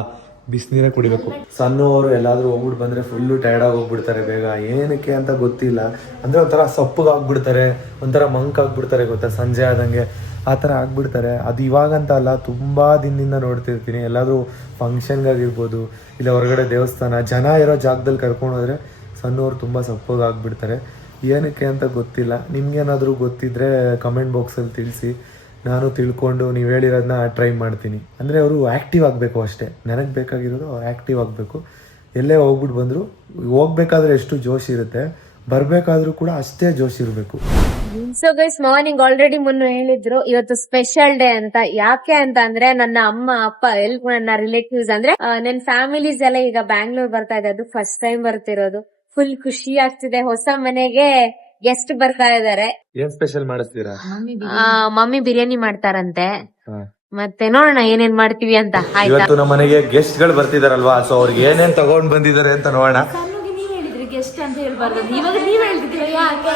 ಬಿಸಿನೀರೇ ಕುಡಿಬೇಕು. ಸಣ್ಣವರು ಎಲ್ಲಾದ್ರೂ ಹೋಗ್ಬಿಟ್ಟು ಬಂದ್ರೆ ಫುಲ್ಲು ಟಯರ್ಡಾಗಿ ಹೋಗ್ಬಿಡ್ತಾರೆ ಬೇಗ. ಏನಕ್ಕೆ ಅಂತ ಗೊತ್ತಿಲ್ಲ, ಅಂದ್ರೆ ಒಂಥರ ಸಪ್ಪಗೆ ಆಗ್ಬಿಡ್ತಾರೆ, ಒಂಥರ ಮಂಕ್ ಆಗ್ಬಿಡ್ತಾರೆ ಗೊತ್ತಾ, ಸಂಜೆ ಆದಂಗೆ ಆ ಥರ ಆಗ್ಬಿಡ್ತಾರೆ. ಅದು ಇವಾಗಂತ ಅಲ್ಲ, ತುಂಬ ದಿನದಿಂದ ನೋಡ್ತಿರ್ತೀನಿ. ಎಲ್ಲಾದರೂ ಫಂಕ್ಷನ್ಗಾಗಿರ್ಬೋದು, ಇಲ್ಲ ಹೊರಗಡೆ ದೇವಸ್ಥಾನ ಜನ ಇರೋ ಜಾಗದಲ್ಲಿ ಕರ್ಕೊಂಡೋದ್ರೆ ಸಣ್ಣವ್ರು ತುಂಬ ಸಪ್ಪಗೆ ಆಗ್ಬಿಡ್ತಾರೆ. ಏನಕ್ಕೆ ಅಂತ ಗೊತ್ತಿಲ್ಲ. ನಿಮ್ಗೇನಾದರೂ ಗೊತ್ತಿದ್ರೆ ಕಮೆಂಟ್ ಬಾಕ್ಸಲ್ಲಿ ತಿಳಿಸಿ, ನಾನು ತಿಳ್ಕೊಂಡು ನೀವು ಹೇಳಿರೋದನ್ನ ಟ್ರೈ ಮಾಡ್ತೀನಿ. ಅಂದರೆ ಅವರು ಆ್ಯಕ್ಟಿವ್ ಆಗಬೇಕು ಅಷ್ಟೇ. ನನಗೆ ಬೇಕಾಗಿರೋದು ಅವ್ರು ಆ್ಯಕ್ಟಿವ್ ಆಗಬೇಕು. ಎಲ್ಲೇ ಹೋಗ್ಬಿಟ್ಟು ಬಂದರು, ಹೋಗ್ಬೇಕಾದ್ರೆ ಎಷ್ಟು ಜೋಶ್ ಇರುತ್ತೆ, ಬರಬೇಕಾದ್ರೂ ಕೂಡ ಅಷ್ಟೇ ಜೋಶ್ ಇರಬೇಕು. ಸೊ ಗೈಸ್, ಮಾರ್ನಿಂಗ್ ಆಲ್ರೆಡಿ ಮುನ್ನ ಹೇಳಿದ್ರು ಇವತ್ತು ಸ್ಪೆಷಲ್ ಡೇ ಅಂತ. ಯಾಕೆ ಅಂತ ಅಂದ್ರೆ ನನ್ನ ಅಮ್ಮ ಅಪ್ಪ ನನ್ನ ರಿಲೇಟಿವ್ಸ್ ಅಂದ್ರೆ ನನ್ನ ಫ್ಯಾಮಿಲೀಸ್ ಎಲ್ಲ ಈಗ ಬ್ಯಾಂಗ್ಳೂರ್ ಬರ್ತಾ ಇದೆ. ಅದು ಫಸ್ಟ್ ಟೈಮ್ ಬರ್ತಿರೋದು. ಫುಲ್ ಖುಷಿ ಆಗ್ತಿದೆ. ಹೊಸ ಮನೆಗೆ ಗೆಸ್ಟ್ ಬರ್ತಾ ಇದಾರೆ. ಏನ್ ಸ್ಪೆಷಲ್ ಮಾಡಿಸ್ತೀರಾ? ಮಮ್ಮಿ ಬಿರಿಯಾನಿ ಮಾಡ್ತಾರಂತೆ. ಮತ್ತೆ ನೋಡೋಣ ಏನೇನ್ ಮಾಡ್ತೀವಿ ಅಂತ. ಇವತ್ತು ನಮ್ಮ ಮನೆಗೆ ಗೆಸ್ಟ್ ಗಳು ಬರ್ತಿದಾರಲ್ವಾ, ಸೊ ಅವ್ರಿಗೆ ಏನೇನ್ ತಗೊಂಡ್ ಬಂದಿದ್ದಾರೆ ಅಂತ ನೋಡೋಣ. ಗೆಸ್ಟ್ ಅಂತ ಹೇಳ್ಬಾರ್ದು, ಇವಾಗ ನೀವ್ ಹೇಳ್ತಿದ್ದೀರ. ಯಾಕೆ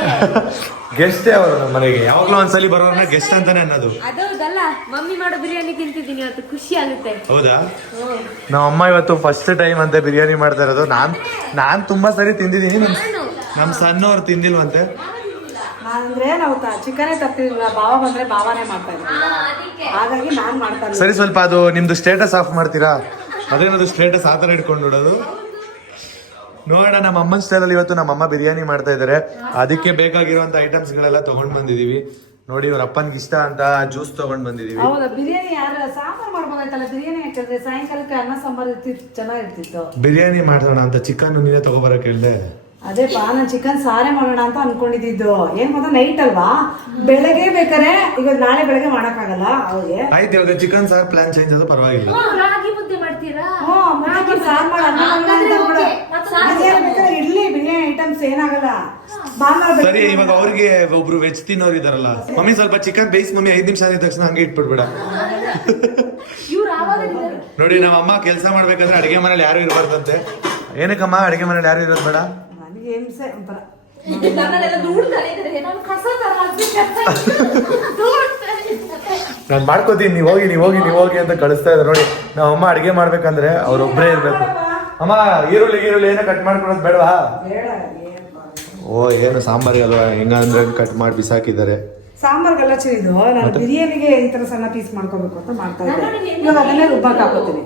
ಗೆಸ್ಟೇ ಅವರು ನಮ್ಮ ಮನೆಗೆ. ಯಾವಾಗ್ಲೂ ಒಂದ್ಸಲಿ ಬರೋರ್ನ ಗೆಸ್ಟ್ ಅಂತಾನೆ ಅನ್ನೋದು. ಅದೌದಲ್ಲ, ಮಮ್ಮಿ ಮಾಡೋ ಬಿರಿಯಾನಿ ತಿಂತಿದ್ದೀನಿ ಇವತ್ತು, ಖುಷಿ ಆಗುತ್ತೆ. ಹೌದಾ? ನಮ್ಮ ಅಮ್ಮ ಇವತ್ತು ಫಸ್ಟ್ ಟೈಮ್ ಅಂತ ಬಿರಿಯಾನಿ ಮಾಡ್ತಾ ಇರೋದು. ನಾನ್ ತುಂಬಾ ಸರಿ ತಿಂದಿದ್ದೀನಿ, ನಮ್ ಸಣ್ಣವ್ರು ತಿಂದಿಲ್ವಂತೆ. ಅಂದ್ರೆ ನಾವು ಚಿಕನೇ ತರ್ತಿದ್ವಿ, ಬಾವ ಬಂದ್ರೆ ಬಾವಾನೇ ಮಾಡ್ತಾ ಇದ್ವಿ, ಹಾಗಾಗಿ ನಾನ್ ಮಾಡ್ತಾ ಇದ್ದೆ. ಸರಿ, ಸ್ವಲ್ಪ ಅದು ನಿಮ್ದು ಸ್ಟೇಟಸ್ ಆಫ್ ಮಾಡ್ತೀರಾ? ಅದೇನದು ಸ್ಟೇಟಸ್ ಆತರ ಇಟ್ಕೊಂಡು ನೋಡೋದು. ನೋಡೋಣ, ನಮ್ಮ ಅಮ್ಮನ ಸ್ಟೈಲಲ್ಲಿ ಇವತ್ತು ನಮ್ಮ ಅಮ್ಮ ಬಿರಿಯಾನಿ ಮಾಡ್ತಾ ಇದಾರೆ. ಅದಕ್ಕೆ ಬೇಕಾಗಿರುವಂತ ಐಟಮ್ಸ್ ಗಳೆಲ್ಲ ತಗೊಂಡ್ ಬಂದಿದೀವಿ. ನೋಡಿ, ಇವ್ರ ಅಪ್ಪನ್ಗೆ ಇಷ್ಟ ಅಂತ ಜ್ಯೂಸ್ ತಗೊಂಡ್ ಬಂದಿದೀವಿ. ಹೌದಾ? ಬಿರಿಯಾನಿ ಯಾರು ಸಾಂಬಾರ್ ಮಾಡ್ಬೋದಾಯ್ತಲ್ಲ, ಬಿರಿಯಾನಿ ಹಾಕಿದ್ರೆ ಸಾಯಂಕಾಲಕ್ಕೆ ಅನ್ನ ಸಾಂಬಾರ್ ಇರ್ತಿತ್ತು, ಚೆನ್ನಾಗಿರ್ತಿತ್ತು. ಬಿರಿಯಾನಿ ಮಾಡೋಣ ಅಂತ ಚಿಕನ್ ನೀನೇ ತಗೋಬರಕ್ ಹೇಳ್ದೆ. ಅದೇ ನಾನು ಚಿಕನ್ ಸಾರೇ ಮಾಡೋಣ ಅಂತ ಅನ್ಕೊಂಡಿದ್ದು. ಏನ್ ಗೊತ್ತಾ, ನೈಟ್ ಅಲ್ವಾ, ಬೆಳಗ್ಗೆ ಬೇಕಾರೆ ಈಗ ನಾಳೆ ಬೆಳಗ್ಗೆ ಮಾಡಕ್ಕಾಗಲ್ಲ ಅವ್ರಿಗೆ. ಆಯ್ತು, ಇವಾಗ ಚಿಕನ್ ಸಾರ್ ಪ್ಲಾನ್ ಚೇಂಜ್ ಆದ್ರೂ ಪರವಾಗಿಲ್ಲ. ರಾಗಿ ಮುದ್ದೆ ಮಾಡ್ತೀರಾ? ಸಾರ್ ಇಡ್ಲಿ ಬಿರಿಯಾನಿ ಐಟಮ್ಸ್ ಏನಾಗಲ್ಲ. ಸರಿ, ಇವಾಗ ಅವ್ರಿಗೆ ಒಬ್ರು ವೆಜ್ ತಿನ್ನೋರು ಇದಾರಲ್ಲ, ಮಮ್ಮಿ ಸ್ವಲ್ಪ ಚಿಕನ್ ಬೇಯಿಸ್ ಮಮ್ಮಿ, 5 ನಿಮಿಷ ಆಗಿದ ತಕ್ಷಣ ಹಂಗೆ ಇಟ್ಬಿಡ್ಬೇಡ. ನೋಡಿ, ನಮ್ಮ ಅಮ್ಮ ಕೆಲಸ ಮಾಡ್ಬೇಕಂದ್ರೆ ಅಡಿಗೆ ಮನೇಲಿ ಯಾರು ಇರಬಾರ್ದಂತೆ. ಏನಕ್ಕಮ್ಮ ಅಡಿಗೆ ಮನೇಲಿ ಯಾರು ಇರೋದು ಬೇಡ? ನಾನು ಮಾಡ್ಕೋತೀನಿ, ನೀವ್ ಹೋಗಿ ಅಂತ ಕಳಿಸ್ತಾ ಇದ್ದಾರೆ. ನೋಡಿ, ನಮ್ಮ ಅಮ್ಮ ಅಡಿಗೆ ಮಾಡ್ಬೇಕಂದ್ರೆ ಅವ್ರೊಬ್ಬರೇ ಇರ್ಬೇಕು. ಅಮ್ಮ ಈರುಳ್ಳಿ ಏನೋ ಕಟ್ ಮಾಡ್ಕೊಳೋದು ಬೇಡವಾ? ಓ, ಏನು ಸಾಂಬಾರಿಗೆ ಅಲ್ವಾ, ಹೆಂಗಂದ್ರೆ ಕಟ್ ಮಾಡಿ ಬಿಸಾಕಿದ್ದಾರೆ. ಸಾಂಬಾರ್ಗೆಲ್ಲ ಇದು ನಾನು ಬಿರಿಯಾನಿಗೆ ಈ ತರ ಸಣ್ಣ ಪೀಸ್ ಮಾಡ್ಕೋಬೇಕು ಅಂತ ಮಾಡ್ತಾ ಇದ್ದೆ. ಇವಾಗ ಅದನ್ನೇ ರುಬ್ಬಾಕ್ ಹಾಕೋತೀನಿ.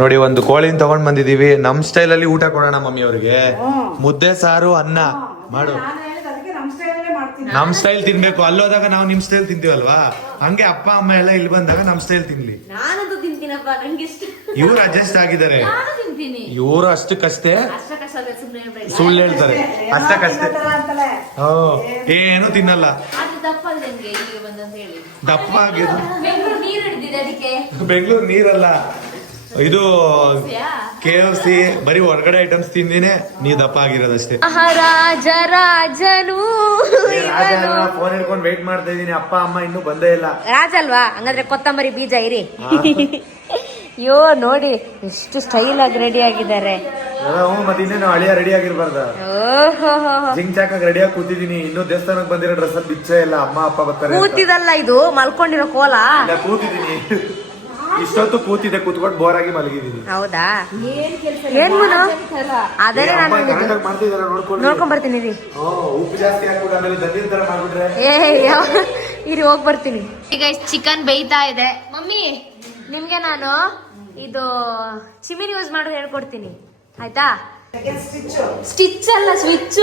ನೋಡಿ, ಒಂದು ಕೋಳಿನ ತಗೊಂಡ್ ಬಂದಿದೀವಿ. ನಮ್ ಸ್ಟೈಲ್ ಅಲ್ಲಿ ಊಟ ಕೊಡೋಣ ಮಮ್ಮಿ ಅವ್ರಿಗೆ. ಮುದ್ದೆ ಸಾರು ಅನ್ನ ಮಾಡು. ನಮ್ ಸ್ಟೈಲ್ ತಿನ್ಬೇಕು. ಅಲ್ಲೋದಾಗ ನಾವು ನಿಮ್ ಸ್ಟೈಲ್ ತಿಂತೀವಲ್ವಾ, ಹಂಗೆ ಅಪ್ಪ ಅಮ್ಮ ಎಲ್ಲ ಇಲ್ಲಿ ಬಂದಾಗ ನಮ್ ಸ್ಟೈಲ್ ತಿನ್ಲಿ. ಇವ್ರು ಅಡ್ಜಸ್ಟ್ ಆಗಿದ್ದಾರೆ, ಇವ್ರು ಅಷ್ಟಕ್ಕಷ್ಟೇ ಸುಳ್ಳು ಹೇಳ್ತಾರೆ. ಅಷ್ಟಕ್ಕಷ್ಟೇ ಏನು ತಿನ್ನಲ್ಲ. ದಪ್ಪ ಆಗಿದ್ದು ಬೆಂಗಳೂರು ನೀರಲ್ಲ, ಇದು KFC ಬರೀ ಹೊರಗಡೆ ಐಟಮ್ಸ್ ತಿಂದಿನೇ ನೀ ದಪ್ಪ ಆಗಿರೋದಷ್ಟೇ. ರಾಜನು ಫೋನ್ ಹಿಡ್ಕೊಂಡು ವೇಟ್ ಮಾಡ್ತಾ ಇದೀನಿ. ಅಪ್ಪ ಅಮ್ಮ ಇನ್ನೂ ಬಂದೇ ಇಲ್ಲ. ರಾಜ ಅಲ್ವಾ? ಹಂಗಾದ್ರೆ ಕೊತ್ತಂಬರಿ ಬೀಜ ಇರಿ. ಅಯ್ಯೋ, ನೋಡಿ ಎಷ್ಟು ಸ್ಟೈಲ್ ಆಗಿ ರೆಡಿ ಆಗಿದ್ದಾರೆ. ಮತ್ತೆ ಇನ್ನೇನು ಹಳಿಯ ರೆಡಿ ಆಗಿರ್ಬಾರ್ದ? ಜಿಂಗ್ ಚಾಕಾಗಿ ರೆಡಿಯಾಗಿ ಕೂತಿದೀನಿ. ಇನ್ನೂ ದೇವಸ್ಥಾನಕ್ಕೆ ಬಂದಿರೋ ಡ್ರೆಸ್ ಅಲ್ಲಿ ಬಿಚ್ಚ ಇಲ್ಲ. ಅಮ್ಮ ಅಪ್ಪ ಬರ್ತಾರೆ. ಕೂತಿದಲ್ಲ, ಇದು ಮಲ್ಕೊಂಡಿರೋ ಕೋಲ. ಕೂತಿದೀನಿ, ಇಷ್ಟೊತ್ತು ಕೂತಿದ್ದೆ, ಕೂತ್ಕೊಂಡು ಬೋರ್ ಆಗಿ ಮಲಗಿದೀನಿ. ಹೌದಾ? ಏನ್ ಅದೇ ಮಾಡ್ತಿದಾರ ನೋಡ್ಕೊಂಡ್ ಬರ್ತೀನಿ. ಉಪ್ಪು ಜಾಸ್ತಿ ಹಾಕ್ಬಿಟ್ಟು ಆಮೇಲೆ ದಂದಿನ ತರ ಮಾಡ್ಬಿಟ್ರೆ ಇರಿ ಹೋಗಿ ಬರ್ತೀನಿ. ಈಗ ಚಿಕನ್ ಬೇಯ್ತಾ ಇದೆ. ಮಮ್ಮಿ ನಿಮ್ಗೆ ನಾನು ಇದು ಚಿಮಿನ್ ಯೂಸ್ ಮಾಡೋದು ಹೇಳ್ಕೊಡ್ತೀನಿ ಆಯ್ತಾ? ಸ್ಟಿಚ್ ಅಲ್ಲ ಸ್ವಿಚ್.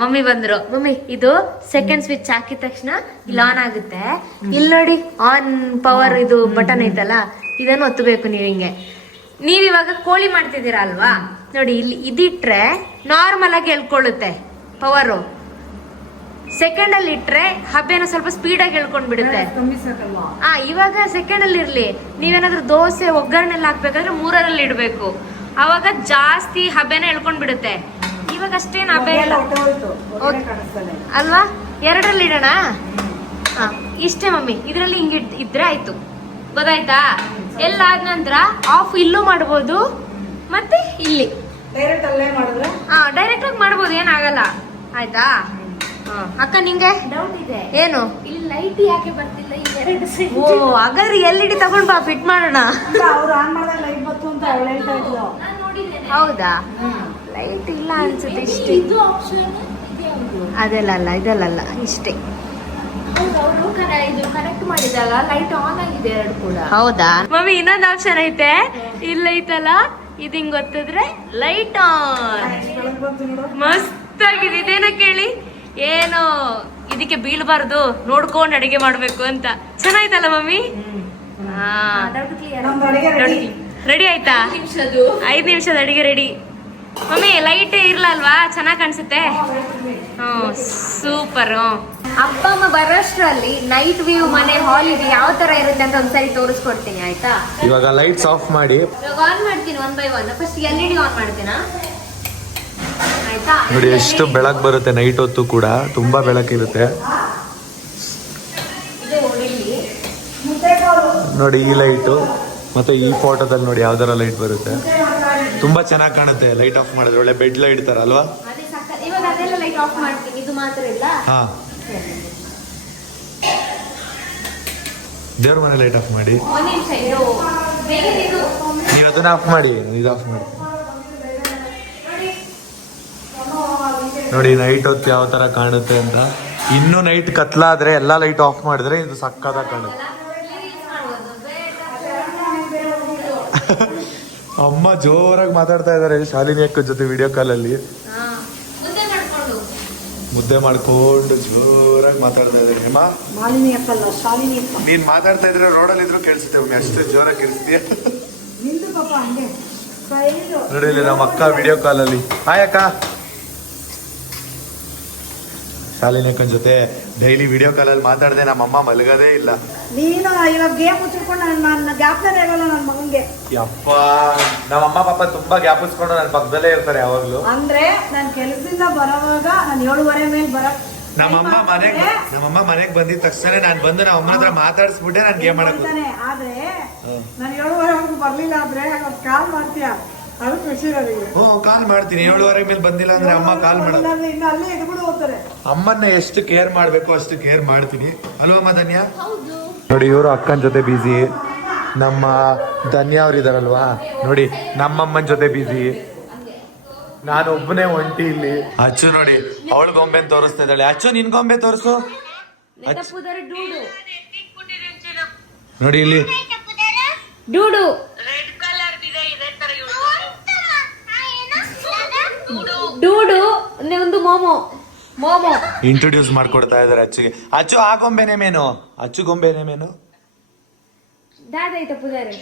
ಮಮ್ಮಿ ಬಂದ್ರು. ಮಮ್ಮಿ ಇದು ಸೆಕೆಂಡ್ ಸ್ವಿಚ್ ಹಾಕಿದ ತಕ್ಷಣ ಇಲ್ಲಿ ಆನ್ ಆಗುತ್ತೆ. ಇಲ್ಲಿ ನೋಡಿ ಆನ್ ಪವರ್ ಇದು ಬಟನ್ ಐತಲ್ಲ, ಇದನ್ನು ಒತ್ತಬೇಕು ನೀವು ಹಿಂಗೆ. ನೀವಿವಾಗ ಕೋಳಿ ಮಾಡ್ತಿದ್ದೀರಾ ಅಲ್ವಾ, ನೋಡಿ ಇಲ್ಲಿ ಇದಿಟ್ರೆ ನಾರ್ಮಲ್ ಆಗಿ ಎಳ್ಕೊಳ್ಳುತ್ತೆ ಪವರು. ಸೆಕೆಂಡ್ ಅಲ್ಲಿ ಇಟ್ರೆ ಹಬ್ಬೆನ ಸ್ವಲ್ಪ ಸ್ಪೀಡ್ ಆಗಿ ಎಳ್ಕೊಂಡ್ ಬಿಡುತ್ತೆ. ಇವಾಗ ಸೆಕೆಂಡ್ ಅಲ್ಲಿ ಇರ್ಲಿ. ನೀವೇನಾದ್ರೂ ದೋಸೆ ಒಗ್ಗರಣೆಲ್ಲ ಹಾಕ್ಬೇಕಾದ್ರೆ 3ರಲ್ಲಿ ಇಡ್ಬೇಕು, ಅವಾಗ ಜಾಸ್ತಿ ಹಬ್ಬೆನ ಎಳ್ಕೊಂಡ್ ಬಿಡುತ್ತೆ. ಇವಾಗ ಅಷ್ಟೇನು ಹಬ್ಬೆ ಇಲ್ಲ ಅಲ್ವಾ? 2ರಲ್ಲಿ ಇಡೋಣ. ಇಷ್ಟೇ ಮಮ್ಮಿ, ಇದ್ರಲ್ಲಿ ಹಿಂಗೆ ಇದ್ರೆ ಆಯ್ತು. ಗೊತ್ತಾಯ್ತಾ? ಎಲ್ಲ ಆದ ನಂತರ ಆಫ್ ಇಲ್ಲೂ ಮಾಡ್ಬೋದು, ಮತ್ತೆ ಇಲ್ಲಿ ಡೈರೆಕ್ಟ್ ಆಗಿ ಮಾಡ್ಬೋದು, ಏನಾಗಲ್ಲ. ಆಯ್ತಾ? ಅಕ್ಕ ನಿಂಗೆ ಡೌಟ್ ಇದೆ. ಏನು? ಇಲ್ಲಿ ಲೈಟ್ ಯಾಕೆ ಬರ್ತಿಲ್ಲ? ಹಾಗಾದ್ರೆ LED ತಗೊಂಡ್ ಬಾ, ಫಿಟ್ ಮಾಡೋಣ. ಹೌದಾ? ಲೈಟ್ ಇಲ್ಲ ಅನ್ಸುತ್ತೆ ಇಷ್ಟೇ. ಅದೆಲ್ಲ ಇದೆಲ್ಲ ಇಷ್ಟೇ. ಇದು ಕನೆಕ್ಟ್ ಮಾಡಿದಾಗ ಲೈಟ್ ಆನ್ ಆಗಿದೆ 2 ಕೂಡ. ಹೌದಾ ಮಮ್ಮಿ? ಇನ್ನೊಂದು ಆಪ್ಷನ್ ಐತೆ, ಇಲ್ಲ ಐತಲ್ಲ, ಇದು ಹಿಂಗ್ ಗೊತ್ತಿದ್ರೆ ಲೈಟ್ ಆನ್. ಮಸ್ತ್ ಆಗಿದೆ. ಇದೇನ ಕೇಳಿ, ಏನು ಇದಕ್ಕೆ ಬೀಳ್ಬಾರ್ದು, ನೋಡ್ಕೊಂಡ್ ಅಡಿಗೆ ಮಾಡ್ಬೇಕು ಅಂತ. ಚೆನ್ನಾಯ್ತಲ್ಲ ಮಮ್ಮಿ? ರೆಡಿ ಆಯ್ತಾ? 5 ನಿಮಿಷದ ಅಡಿಗೆ ರೆಡಿ. ಮಮ್ಮಿ ಲೈಟ್ ಇರ್ಲ ಅಲ್ವಾ, ಚೆನ್ನಾಗ್ ಕಾಣಿಸುತ್ತೆ. ಸೂಪರ್. ಅಪ್ಪ ಅಮ್ಮ ಬರೋಷ್ಟ್ರಲ್ಲಿ ನೈಟ್ ವ್ಯೂ ಮನೆ ಹಾಲ್ ಇದೆ ಯಾವ ತರ ಇರುತ್ತೆ ಅಂತ ಒಂದ್ಸರಿ ತೋರಿಸ್ಕೊಡ್ತೀನಿ ಆಯ್ತಾ? ಇವಾಗ ಲೈಟ್ಸ್ ಆಫ್ ಮಾಡಿ. ಇವಾಗ ಆನ್ ಮಾಡ್ತೀನಿ 1 by 1. ಫಸ್ಟ್ LED ಆನ್ ಮಾಡ್ತೀನಾ ಆಯ್ತಾ? ನೋಡಿ ಎಷ್ಟು ಬೆಳಕು ಬರುತ್ತೆ ನೈಟ್ ಹೊತ್ತು ಕೂಡ, ತುಂಬಾ ಬೆಳಕಿರುತ್ತೆ. ನೋಡಿ ಈ ಲೈಟು ಮತ್ತೆ ಈ ಫೋಟೋದಲ್ಲಿ ನೋಡಿ ಯಾವ್ದಾರ ಲೈಟ್ ಬರುತ್ತೆ, ತುಂಬಾ ಚೆನ್ನಾಗಿ ಕಾಣುತ್ತೆ. ಲೈಟ್ ಆಫ್ ಮಾಡಿದ್ರೆ ಒಳ್ಳೆ ಬೆಡ್ ಲೈಟ್ ತರ ಅಲ್ವಾ? ಇವಾಗ ಅದೆಲ್ಲ ಲೈಟ್ ಆಫ್ ಮಾಡ್ತೀನಿ, ಇದು ಮಾತ್ರ ಇಲ್ಲ. ಹಾ, ದೇವ್ರ ಮನೆ ಲೈಟ್ ಆಫ್ ಮಾಡಿ. ಒಂದ್ ನಿಮಿಷ, ಇದು ನೀವು ಅದನ್ನ ಆಫ್ ಮಾಡಿ, ಇದು ಆಫ್ ಮಾಡಿ. ನೋಡಿ ನೈಟ್ ಹೊತ್ತು ಯಾವ ತರ ಕಾಣುತ್ತೆ ಅಂತ. ಇನ್ನು ನೈಟ್ ಕತ್ಲಾದ್ರೆ ಎಲ್ಲಾ ಲೈಟ್ ಆಫ್ ಮಾಡಿದ್ರೆ ಇದು ಸಕ್ಕತ್ತಾಗಿ ಕಾಣುತ್ತೆ. ಅಮ್ಮ ಜೋರಾಗಿ ಮಾತಾಡ್ತಾ ಇದಾರೆ ಶಾಲಿನಿ ಅಕ್ಕ ಜೊತೆ ವಿಡಿಯೋ ಕಾಲಲ್ಲಿ. ಮುದ್ದೆ ಮಾಡ್ಕೊಂಡು ಜೋರಾಗಿ ಮಾತಾಡ್ತಾ ಇದ್ದಾರೆ. ಹೇಮ, ನೀನ್ ಮಾತಾಡ್ತಾ ಇದ್ರೆ ರೋಡಲ್ಲಿ ಇದ್ರು ಕೇಳಿಸುತ್ತೆ ಒಮ್ಮೆ, ಅಷ್ಟೇ ಜೋರಾಗಿ ಕೇಳಿಸ್ತೀಯ. ನೋಡಿ ಇಲ್ಲಿ ನಮ್ಮ ಅಕ್ಕ ವಿಡಿಯೋ ಕಾಲಲ್ಲಿ. ಹಾಯ್ ಅಕ್ಕ. ಶಾಲಿನಿ ಅಕ್ಕನ ಜೊತೆ ಡೈಲಿ ವಿಡಿಯೋ ಕಾಲಲ್ಲಿ ಮಾತಾಡದೆ ನಮ್ಮಮ್ಮ ಮಲಗದೇ ಇಲ್ಲ. ನೀನು ಇವಾಗ ಗೇಮ್ ಮುಚ್ಚಿಕೊಂಡು ನನ್ನ ಗ್ಯಾಪ್ನೇ ಆಗಲ್ಲ ನನ್ನ ಮಗಂಗೆ. ಯಪ್ಪ, ನಮ್ಮಮ್ಮ ಪಾಪ ತುಂಬಾ ಗ್ಯಾಪಿಸ್ಕೊಂಡು ನನ್ನ ಪಕ್ಕದಲ್ಲೇ ಇರ್ತಾರೆ ಯಾವಾಗ್ಲೂ. ಅಂದ್ರೆ ನಾನು ಕೆಲಸದಿಂದ ಬರೋವಾಗ ನಾನು 7:30 ಮೇಲೆ ಬರಕ್ ನಮ್ಮಮ್ಮ ಮನೆಗ್ ಬಂದಿದ ತಕ್ಷಣ ನಾನು ಬಂದು ನಮ್ಮ ಅಮ್ಮನ ಹತ್ರ ಮಾತಾಡಿಸ್ಬಿಟ್ಟೆ ನಾನು ಗೇಮ್ ಮಾಡಕ್. ಆದ್ರೆ ನಾನು 7:30 ಬರ್ಲಿಲ್ಲ ಅಂದ್ರೆ ಕಾಲ್ ಮಾಡ್ತೀಯ, ಅದು ಖುಷಿ ನನಗೆ. ಕಾಲ್ ಮಾಡ್ತೀನಿ. 7:30 ಮೇಲೆ ಬಂದಿಲ್ಲ ಅಂದ್ರೆ ಅಮ್ಮ ಕಾಲ್ ಮಾಡೋದು. ಅಲ್ಲೇ ಎದ್ಬಿಡು ಹೋಗ್ತಾರೆ. ಅಮ್ಮನ್ನ ಎಷ್ಟು ಕೇರ್ ಮಾಡ್ಬೇಕು ಅಷ್ಟು ಕೇರ್ ಮಾಡ್ತೀನಿ ಅಲ್ವಮ್ಮ ಧನ್ಯ? ನೋಡಿ ಇವರು ಅಕ್ಕನ ಜೊತೆ ಬಿಸಿ, ನಮ್ಮ ಧನ್ಯ ಅವ್ರು ಇದಾರಲ್ವಾ, ನೋಡಿ ನಮ್ಮಮ್ಮನ ಜೊತೆ ಬಿಸಿ, ನಾನು ಒಬ್ಬನೇ ಒಂಟಿ ಇಲ್ಲಿ. ಅಚ್ಚು ನೋಡಿ ಅವಳ ಗೊಂಬೆ ತೋರಿಸ್ತಾ ಇದ್ದಾಳೆ. ಅಚ್ಚು ನಿನ್ ಗೊಂಬೆ ತೋರಿಸು. ನೋಡಿ ಇಲ್ಲಿ ಡೂಡು ಡೂಡು ಒಂದು ಮೋಮೋ ಇಂಟ್ರೊಡ್ಯೂಸ್ ಮಾಡ್ಕೊಡ್ತಾ ಇದಾರೆ ಅಚ್ಚುಗೆ. ಅಚ್ಚು ಆ ಗೊಂಬೆನೆ ಮೇನು, ಅಚ್ಚು ಗೊಂಬೆನೆ ಮೇನು. ದಾದಾಯ್ತ ಪುದಾರೆ.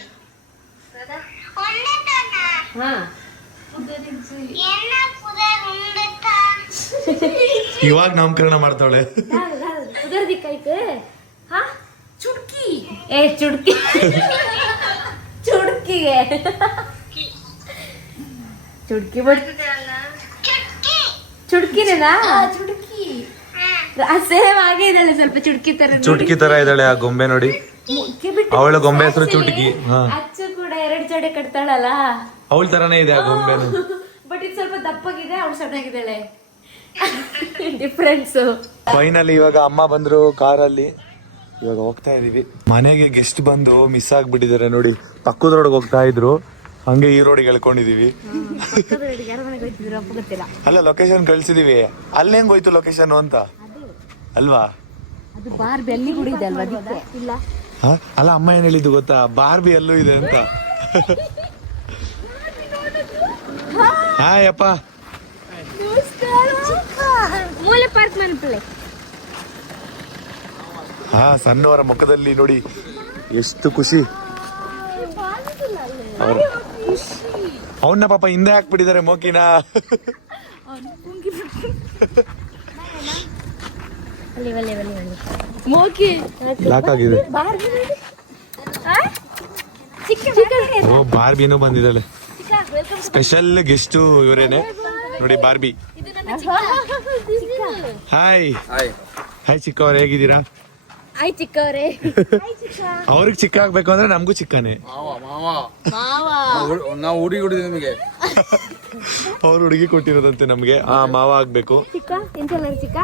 ಹಾ ಇವಾಗ ನಾಮಕರಣ ಮಾಡ್ತಾವಳೆ. ಚುಡ್ಕಿ ಚುಡ್ಕಿ ಚುಡ್ಕಿಗೆ ಚುಡ್ಕಿ ಚುಡ್ಕಿನೇನಾ? ಸೇಮ್ ಆಗೇ ಇದ್ದಾಳೆ, ಸ್ವಲ್ಪ ಚುಡ್ಕಿ ತರ ಇದ್ದಾಳೆ ಆ ಗೊಂಬೆ. ನೋಡಿ ಅವಳ ಗೊಂಬೆ ಹೆಸರು ಚುಟ್ಕಿ. ಅಚ್ಚು ಕೂಡ 2 ಜಡೆ ಕಟ್ತಾಳಲ್ಲ, ಅವಳ ತರನೇ ಇದೆ ಆ ಗೊಂಬೆನು. ಬಟ್ ಇದು ಸ್ವಲ್ಪ ದಪ್ಪಗಿದೆ, ಅವಳು ಸಣ್ಣಗಿದ್ದಾಳೆ. ಡಿಫ್ರೆನ್ಸ್. ಫೈನಲಿ ಇವಾಗ ಅಮ್ಮ ಬಂದ್ರು ಕಾರಲ್ಲಿ, ಇವಾಗ ಹೋಗ್ತಾ ಇದೀವಿ ಮನೆಗೆ. ಗೆಸ್ಟ್ ಬಂದು ಮಿಸ್ ಆಗ್ಬಿಟ್ಟಿದ್ದಾರೆ ನೋಡಿ, ಪಕ್ಕದ ರೋಡ್ಗೆ ಹೋಗ್ತಾ ಇದ್ರು, ಹಂಗೆ ಈ ರೋಡಿಗೆ ಎಳ್ಕೊಂಡಿದೀವಿ. ಅಲ್ಲ ಲೊಕೇಶನ್ ಕಳ್ಸಿದೀವಿ, ಅಲ್ಲಿ ಹೆಂಗ್ ಹೋಯ್ತು ಲೊಕೇಶನ್ ಅಂತ ಅಲ್ವಾ? ಅದು ಬಾರ್ಬಿ ಅಲ್ಲಿ ಕೂಡ ಇದೆ ಅಲ್ವಾ ಅದಕ್ಕೆ ಇಲ್ಲ ಅಲ್ಲ ಅಮ್ಮ ಏನ್ ಹೇಳಿದ್ದು ಗೊತ್ತಾ, ಬಾರ್ಬಿ ಎಲ್ಲೂ ಇದೆ ಅಂತ. ಹಾಯ್ ಅಪ್ಪ. ಮೂಲೆ ಪಾರ್ಕ್ ಮನ್ಪಲೆ. ಹಾ, ಸಣ್ಣವರ ಮುಖದಲ್ಲಿ ನೋಡಿ ಎಷ್ಟು ಖುಷಿ. ಅವನ್ನ ಪಾಪ ಹಿಂದೆ ಹಾಕ್ಬಿಟ್ಟಿದ್ದಾರೆ ಮೋಕಿನ. ಮೋಕಿ ಲಾಕ್ ಆಗಿದೆ. ಓ, ಬಾರ್ಬಿನೂ ಬಂದಿದ್ದಾಳೆ. ಸ್ಪೆಷಲ್ ಗೆಸ್ಟ್ ಇವರೇನೆ ನೋಡಿ, ಬಾರ್ಬಿ. ಹಾಯ್ ಹಾಯ್ ಚಿಕ್ಕವ್ರೆ, ಹೇಗಿದ್ದೀರಾ? ಆಯ್ ಚಿಕ್ಕವ್ರೆ. ಅವ್ರಿಗೆ ಚಿಕ್ಕ ಆಗ್ಬೇಕು ಅಂದ್ರೆ ನಮಗೂ ಚಿಕ್ಕನೇ. ನಾವು ಹುಡುಗಿ ಕೊಟ್ಟಿದ್ದೀವಿ ನಿಮಗೆ. ಅವ್ರು ಹುಡುಗಿ ಕೊಟ್ಟಿರೋದಂತೆ ನಮ್ಗೆ. ಮಾವ ಆಗ್ಬೇಕು. ಚಿಕ್ಕ ಎಂತೆಲ್ಲ ಚಿಕ್ಕ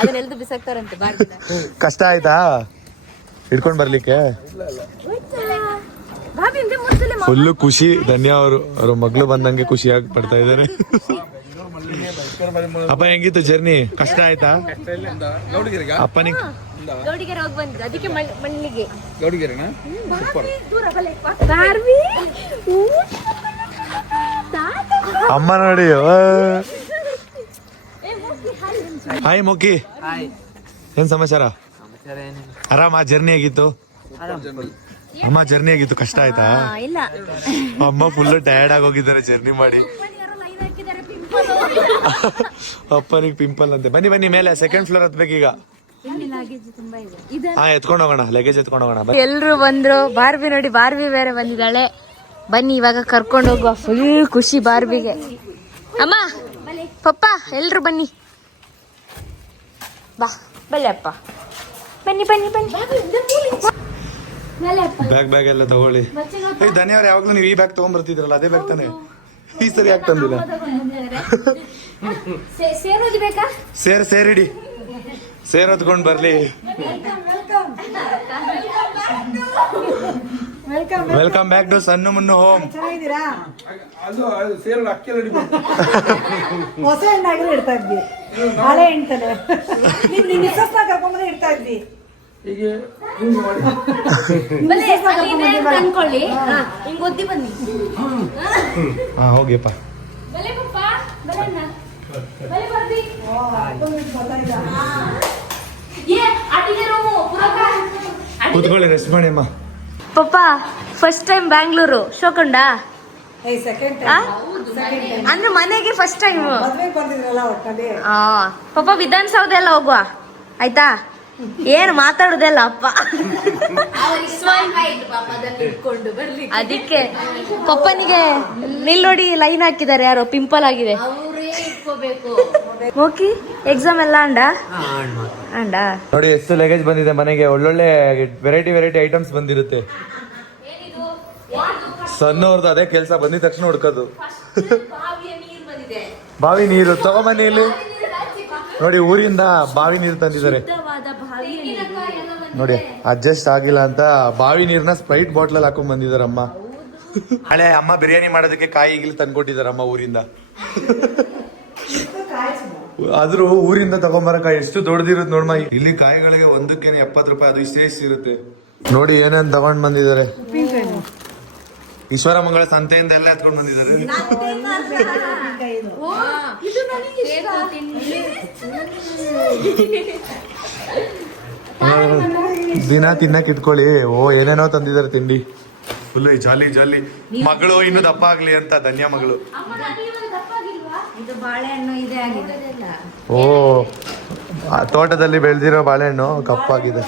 ಅದನ್ನೆಲ್ಲ ಬಿಸಾಕ್ತಾರಂತೆ ಬಾರ್ಬಿನ. ಕಷ್ಟ ಆಯ್ತಾ ಹಿಡ್ಕೊಂಡ್ ಬರ್ಲಿಕ್ಕೆ? ಫುಲ್ಲು ಖುಷಿ. ಧನ್ಯ ಅವ್ರ ಮಗಳು ಬಂದಂಗೆ ಖುಷಿಯಾಗಿ ಪಡ್ತಾ ಇದ್ದಾರೆ. ಅಪ್ಪ ಹೆಂಗಿತ್ತು ಜರ್ನಿ? ಕಷ್ಟ ಆಯ್ತಾ? ಅಪ್ಪನಿಗೆ ಗೌಡಿಗೆರೆ ಹೋಗಿ ಬಂದಿದ್ದು, ಅದಕ್ಕೆ ಮಣ್ಣಿಗೆ ಗೌಡಿಗೆರೆನಾ? ಸೂಪರ್. ಬಾರ್ಬಿ ಅಮ್ಮ ನೋಡಿ. ಹಾಯ್ ಮೋಕಿ, ಏನ್ ಸಮಾಚಾರ? ಆರಾಮ? ಜರ್ನಿ ಹೇಗಿತ್ತು ಅಮ್ಮ? ಜರ್ನಿ ಹೇಗಿತ್ತು? ಕಷ್ಟ ಆಯ್ತಾ? ಇಲ್ಲ, ಅಮ್ಮ ಫುಲ್ ಟಯರ್ಡ್ ಆಗಿ ಹೋಗಿದ್ದಾರೆ ಜರ್ನಿ ಮಾಡಿ. ಅಪ್ಪನಿಗೆ ಪಿಂಪಲ್ ಅಂತೆ. ಬನ್ನಿ ಬನ್ನಿ, ಮೇಲೆ ಸೆಕೆಂಡ್ ಫ್ಲೋರ್ ಹತ್ಬೇಕೀಗ. ಹಾ, ಎತ್ಕೊಂಡು ಹೋಗೋಣ, ಲಗೇಜ್ ಎತ್ಕೊಂಡು ಹೋಗೋಣ. ಎಲ್ರು ಬಂದ್ರು. ಬಾರ್ಬಿ ನೋಡಿ, ಬಾರ್ಬಿ ಬೇರೆ ಬಂದಿದ್ದಾಳೆ. ಬನ್ನಿ ಇವಾಗ ಕರ್ಕೊಂಡು ಹೋಗುವ. ಫುಲ್ ಖುಷಿ ಬಾರ್ಬಿಗೆ. ಅಮ್ಮ, ಪಪ್ಪ, ಎಲ್ರು ಬನ್ನಿ. ಬಾ, ಬಲ್ಲಪ್ಪ, ಬನ್ನಿ ಬನ್ನಿ ಬನ್ನಿ. ಬ್ಯಾಗ್ ಎಲ್ಲ ತಗೊಳ್ಳಿ. ಧನ್ಯವಾದ. ಯಾವಾಗ್ಲೂ ನೀವು ಈ ಬ್ಯಾಗ್ ತಗೊಂಡ್ಬರ್ತಿದ್ರಲ್ಲ, ಅದೇ ಬ್ಯಾಗ್ ತಾನೆ? ಈ ಸರಿ ಯಾಕೆ ತಂದಿಲ್ಲ? ಸೇರೋದು ಬೇಕಾ? ಸೇರಿಡಿ, ಸೇರ್ ಹೊತ್ಕೊಂಡ್ ಬರ್ಲಿ. ವೆಲ್ಕಮ್ ಬ್ಯಾಕ್ ಟು ಸಣ್ಣ ಮುನ್ನು ಹೋಮ್. ಚೆನ್ನಾಗಿದ್ದೀರಾ? ಅದು ಸೇರು ಅಕ್ಕಿ ರೆಡಿ. ಹೊಸ ಹೆಣ್ಣಾಗಿರೋ ಇಡ್ತಾ ಇದ್ವಿ, ಹಳೆ ಹೆಣ್ತಾನೆ. ನಿನ್ನ ಮಿಸ್ಸಸ್ನ ಕರ್ಕೊಂಬಂದ್ರೆ ಇಡ್ತಾ ಇದ್ವಿ. ಹೀಗೆ ಹಿಂಗೆ ಮಾಡಿ ಅನ್ಕೊಳ್ಳಿ. ಹಿಂಗ್ ಒದ್ದಿ ಬನ್ನಿ. ಹಾ, ಹೋಗಿಪ್ಪ. ಕೂತ್ಕೊಳ್ಳಿ, ರೆಸ್ಟ್ ಮಾಡಿ ಅಮ್ಮ. ಪಪ್ಪ ಫಸ್ಟ್ ಟೈಮ್ ಬ್ಯಾಂಗ್ಳೂರು ಶೋಕೊಂಡ ಸೆಕೆಂಡ್ ಅಂದ್ರೆ ಮನೆಗೆ ಫಸ್ಟ್ ಟೈಮ್. ಮದ್ವೆಗೆ ಬಂದಿದ್ರಲ್ಲ ಒಟ್ಟಲ್ಲಿ. ಪಪ್ಪ ವಿಧಾನಸೌಧ ಎಲ್ಲ ಹೋಗುವ ಆಯ್ತಾ? ಏನು ಮಾತಾಡುದಲ್ಲ ಅಪ್ಪ. ಅದಕ್ಕೆ ಪಪ್ಪನಿಗೆ ನಿಲ್ಲೋಡಿ ಲೈನ್ ಹಾಕಿದ್ದಾರೆ. ಯಾರೋ ಪಿಂಪಲ್ ಆಗಿದೆ. ಓಕೆ, ಎಕ್ಸಾಮ್ ಎಲ್ಲ ಅಂಡ ನೋಡಿ ಎಷ್ಟು ಲಗೇಜ್ ಬಂದಿದೆ ಮನೆಗೆ. ಒಳ್ಳೊಳ್ಳೆ ವೆರೈಟಿ ಐಟಮ್ಸ್ ಬಂದಿರುತ್ತೆ. ಸಣ್ಣವ್ರದ್ದು ಅದೇ ಕೆಲಸ, ಬಂದಿದ ತಕ್ಷಣ ಹುಡ್ಕೋದು. ಬಾವಿ ನೀರು ತಗೊಂಬನ್ನಿ ಇಲ್ಲಿ. ನೋಡಿ, ಊರಿಂದ ಬಾವಿ ನೀರು ತಂದಿದ್ದಾರೆ ನೋಡಿ. ಅಡ್ಜಸ್ಟ್ ಆಗಿಲ್ಲ ಅಂತ ಬಾವಿ ನೀರ್ನ ಸ್ಪ್ರೈಟ್ ಬಾಟ್ಲಲ್ಲಿ ಹಾಕೊಂಡ್ ಬಂದಿದ್ದಾರೆ ಅಮ್ಮ. ಹಳೆ ಅಮ್ಮ ಬಿರಿಯಾನಿ ಮಾಡೋದಕ್ಕೆ ಕಾಯಿ ಈಗಲೂ ತಂದ್ಕೊಟ್ಟಿದಾರಮ್ಮ ಊರಿಂದ. ಆದ್ರೂ ಊರಿಂದ ತಗೊಂಬರಕಾಯಿ ಎಷ್ಟು ದೊಡ್ಡದಿರುತ್ತೆ ನೋಡ್ಮ. ಇಲ್ಲಿ ಕಾಯಿಗಳಿಗೆ ಒಂದಕ್ಕೇನೆ 70 ರೂಪಾಯಿ, ಅದು ಇಷ್ಟೇ ಇರುತ್ತೆ. ನೋಡಿ ಏನೇನ್ ತಗೊಂಡ್ ಬಂದಿದ್ದಾರೆ. ಈಶ್ವರ ಮಂಗಳ ಸಂತೆಯಿಂದ ಎಲ್ಲ ಎತ್ಕೊಂಡ್ ಬಂದಿದ್ದಾರೆ. ದಿನ ತಿನ್ನಕ್ ಇಟ್ಕೊಳ್ಳಿ. ಏನೇನೋ ತಂದಿದ್ದಾರೆ ತಿಂಡಿ. ಫುಲ್ ಜಾಲಿ ಜಾಲಿ. ಮಗಳು ಇನ್ನು ದಪ್ಪ ಆಗ್ಲಿ ಅಂತ ಧನ್ಯ ಮಗಳು. ತೋಟದಲ್ಲಿ ಬೆಳೆದಿರೋ ಬಾಳೆಹಣ್ಣು ಕಪ್ಪಾಗಿದೆ.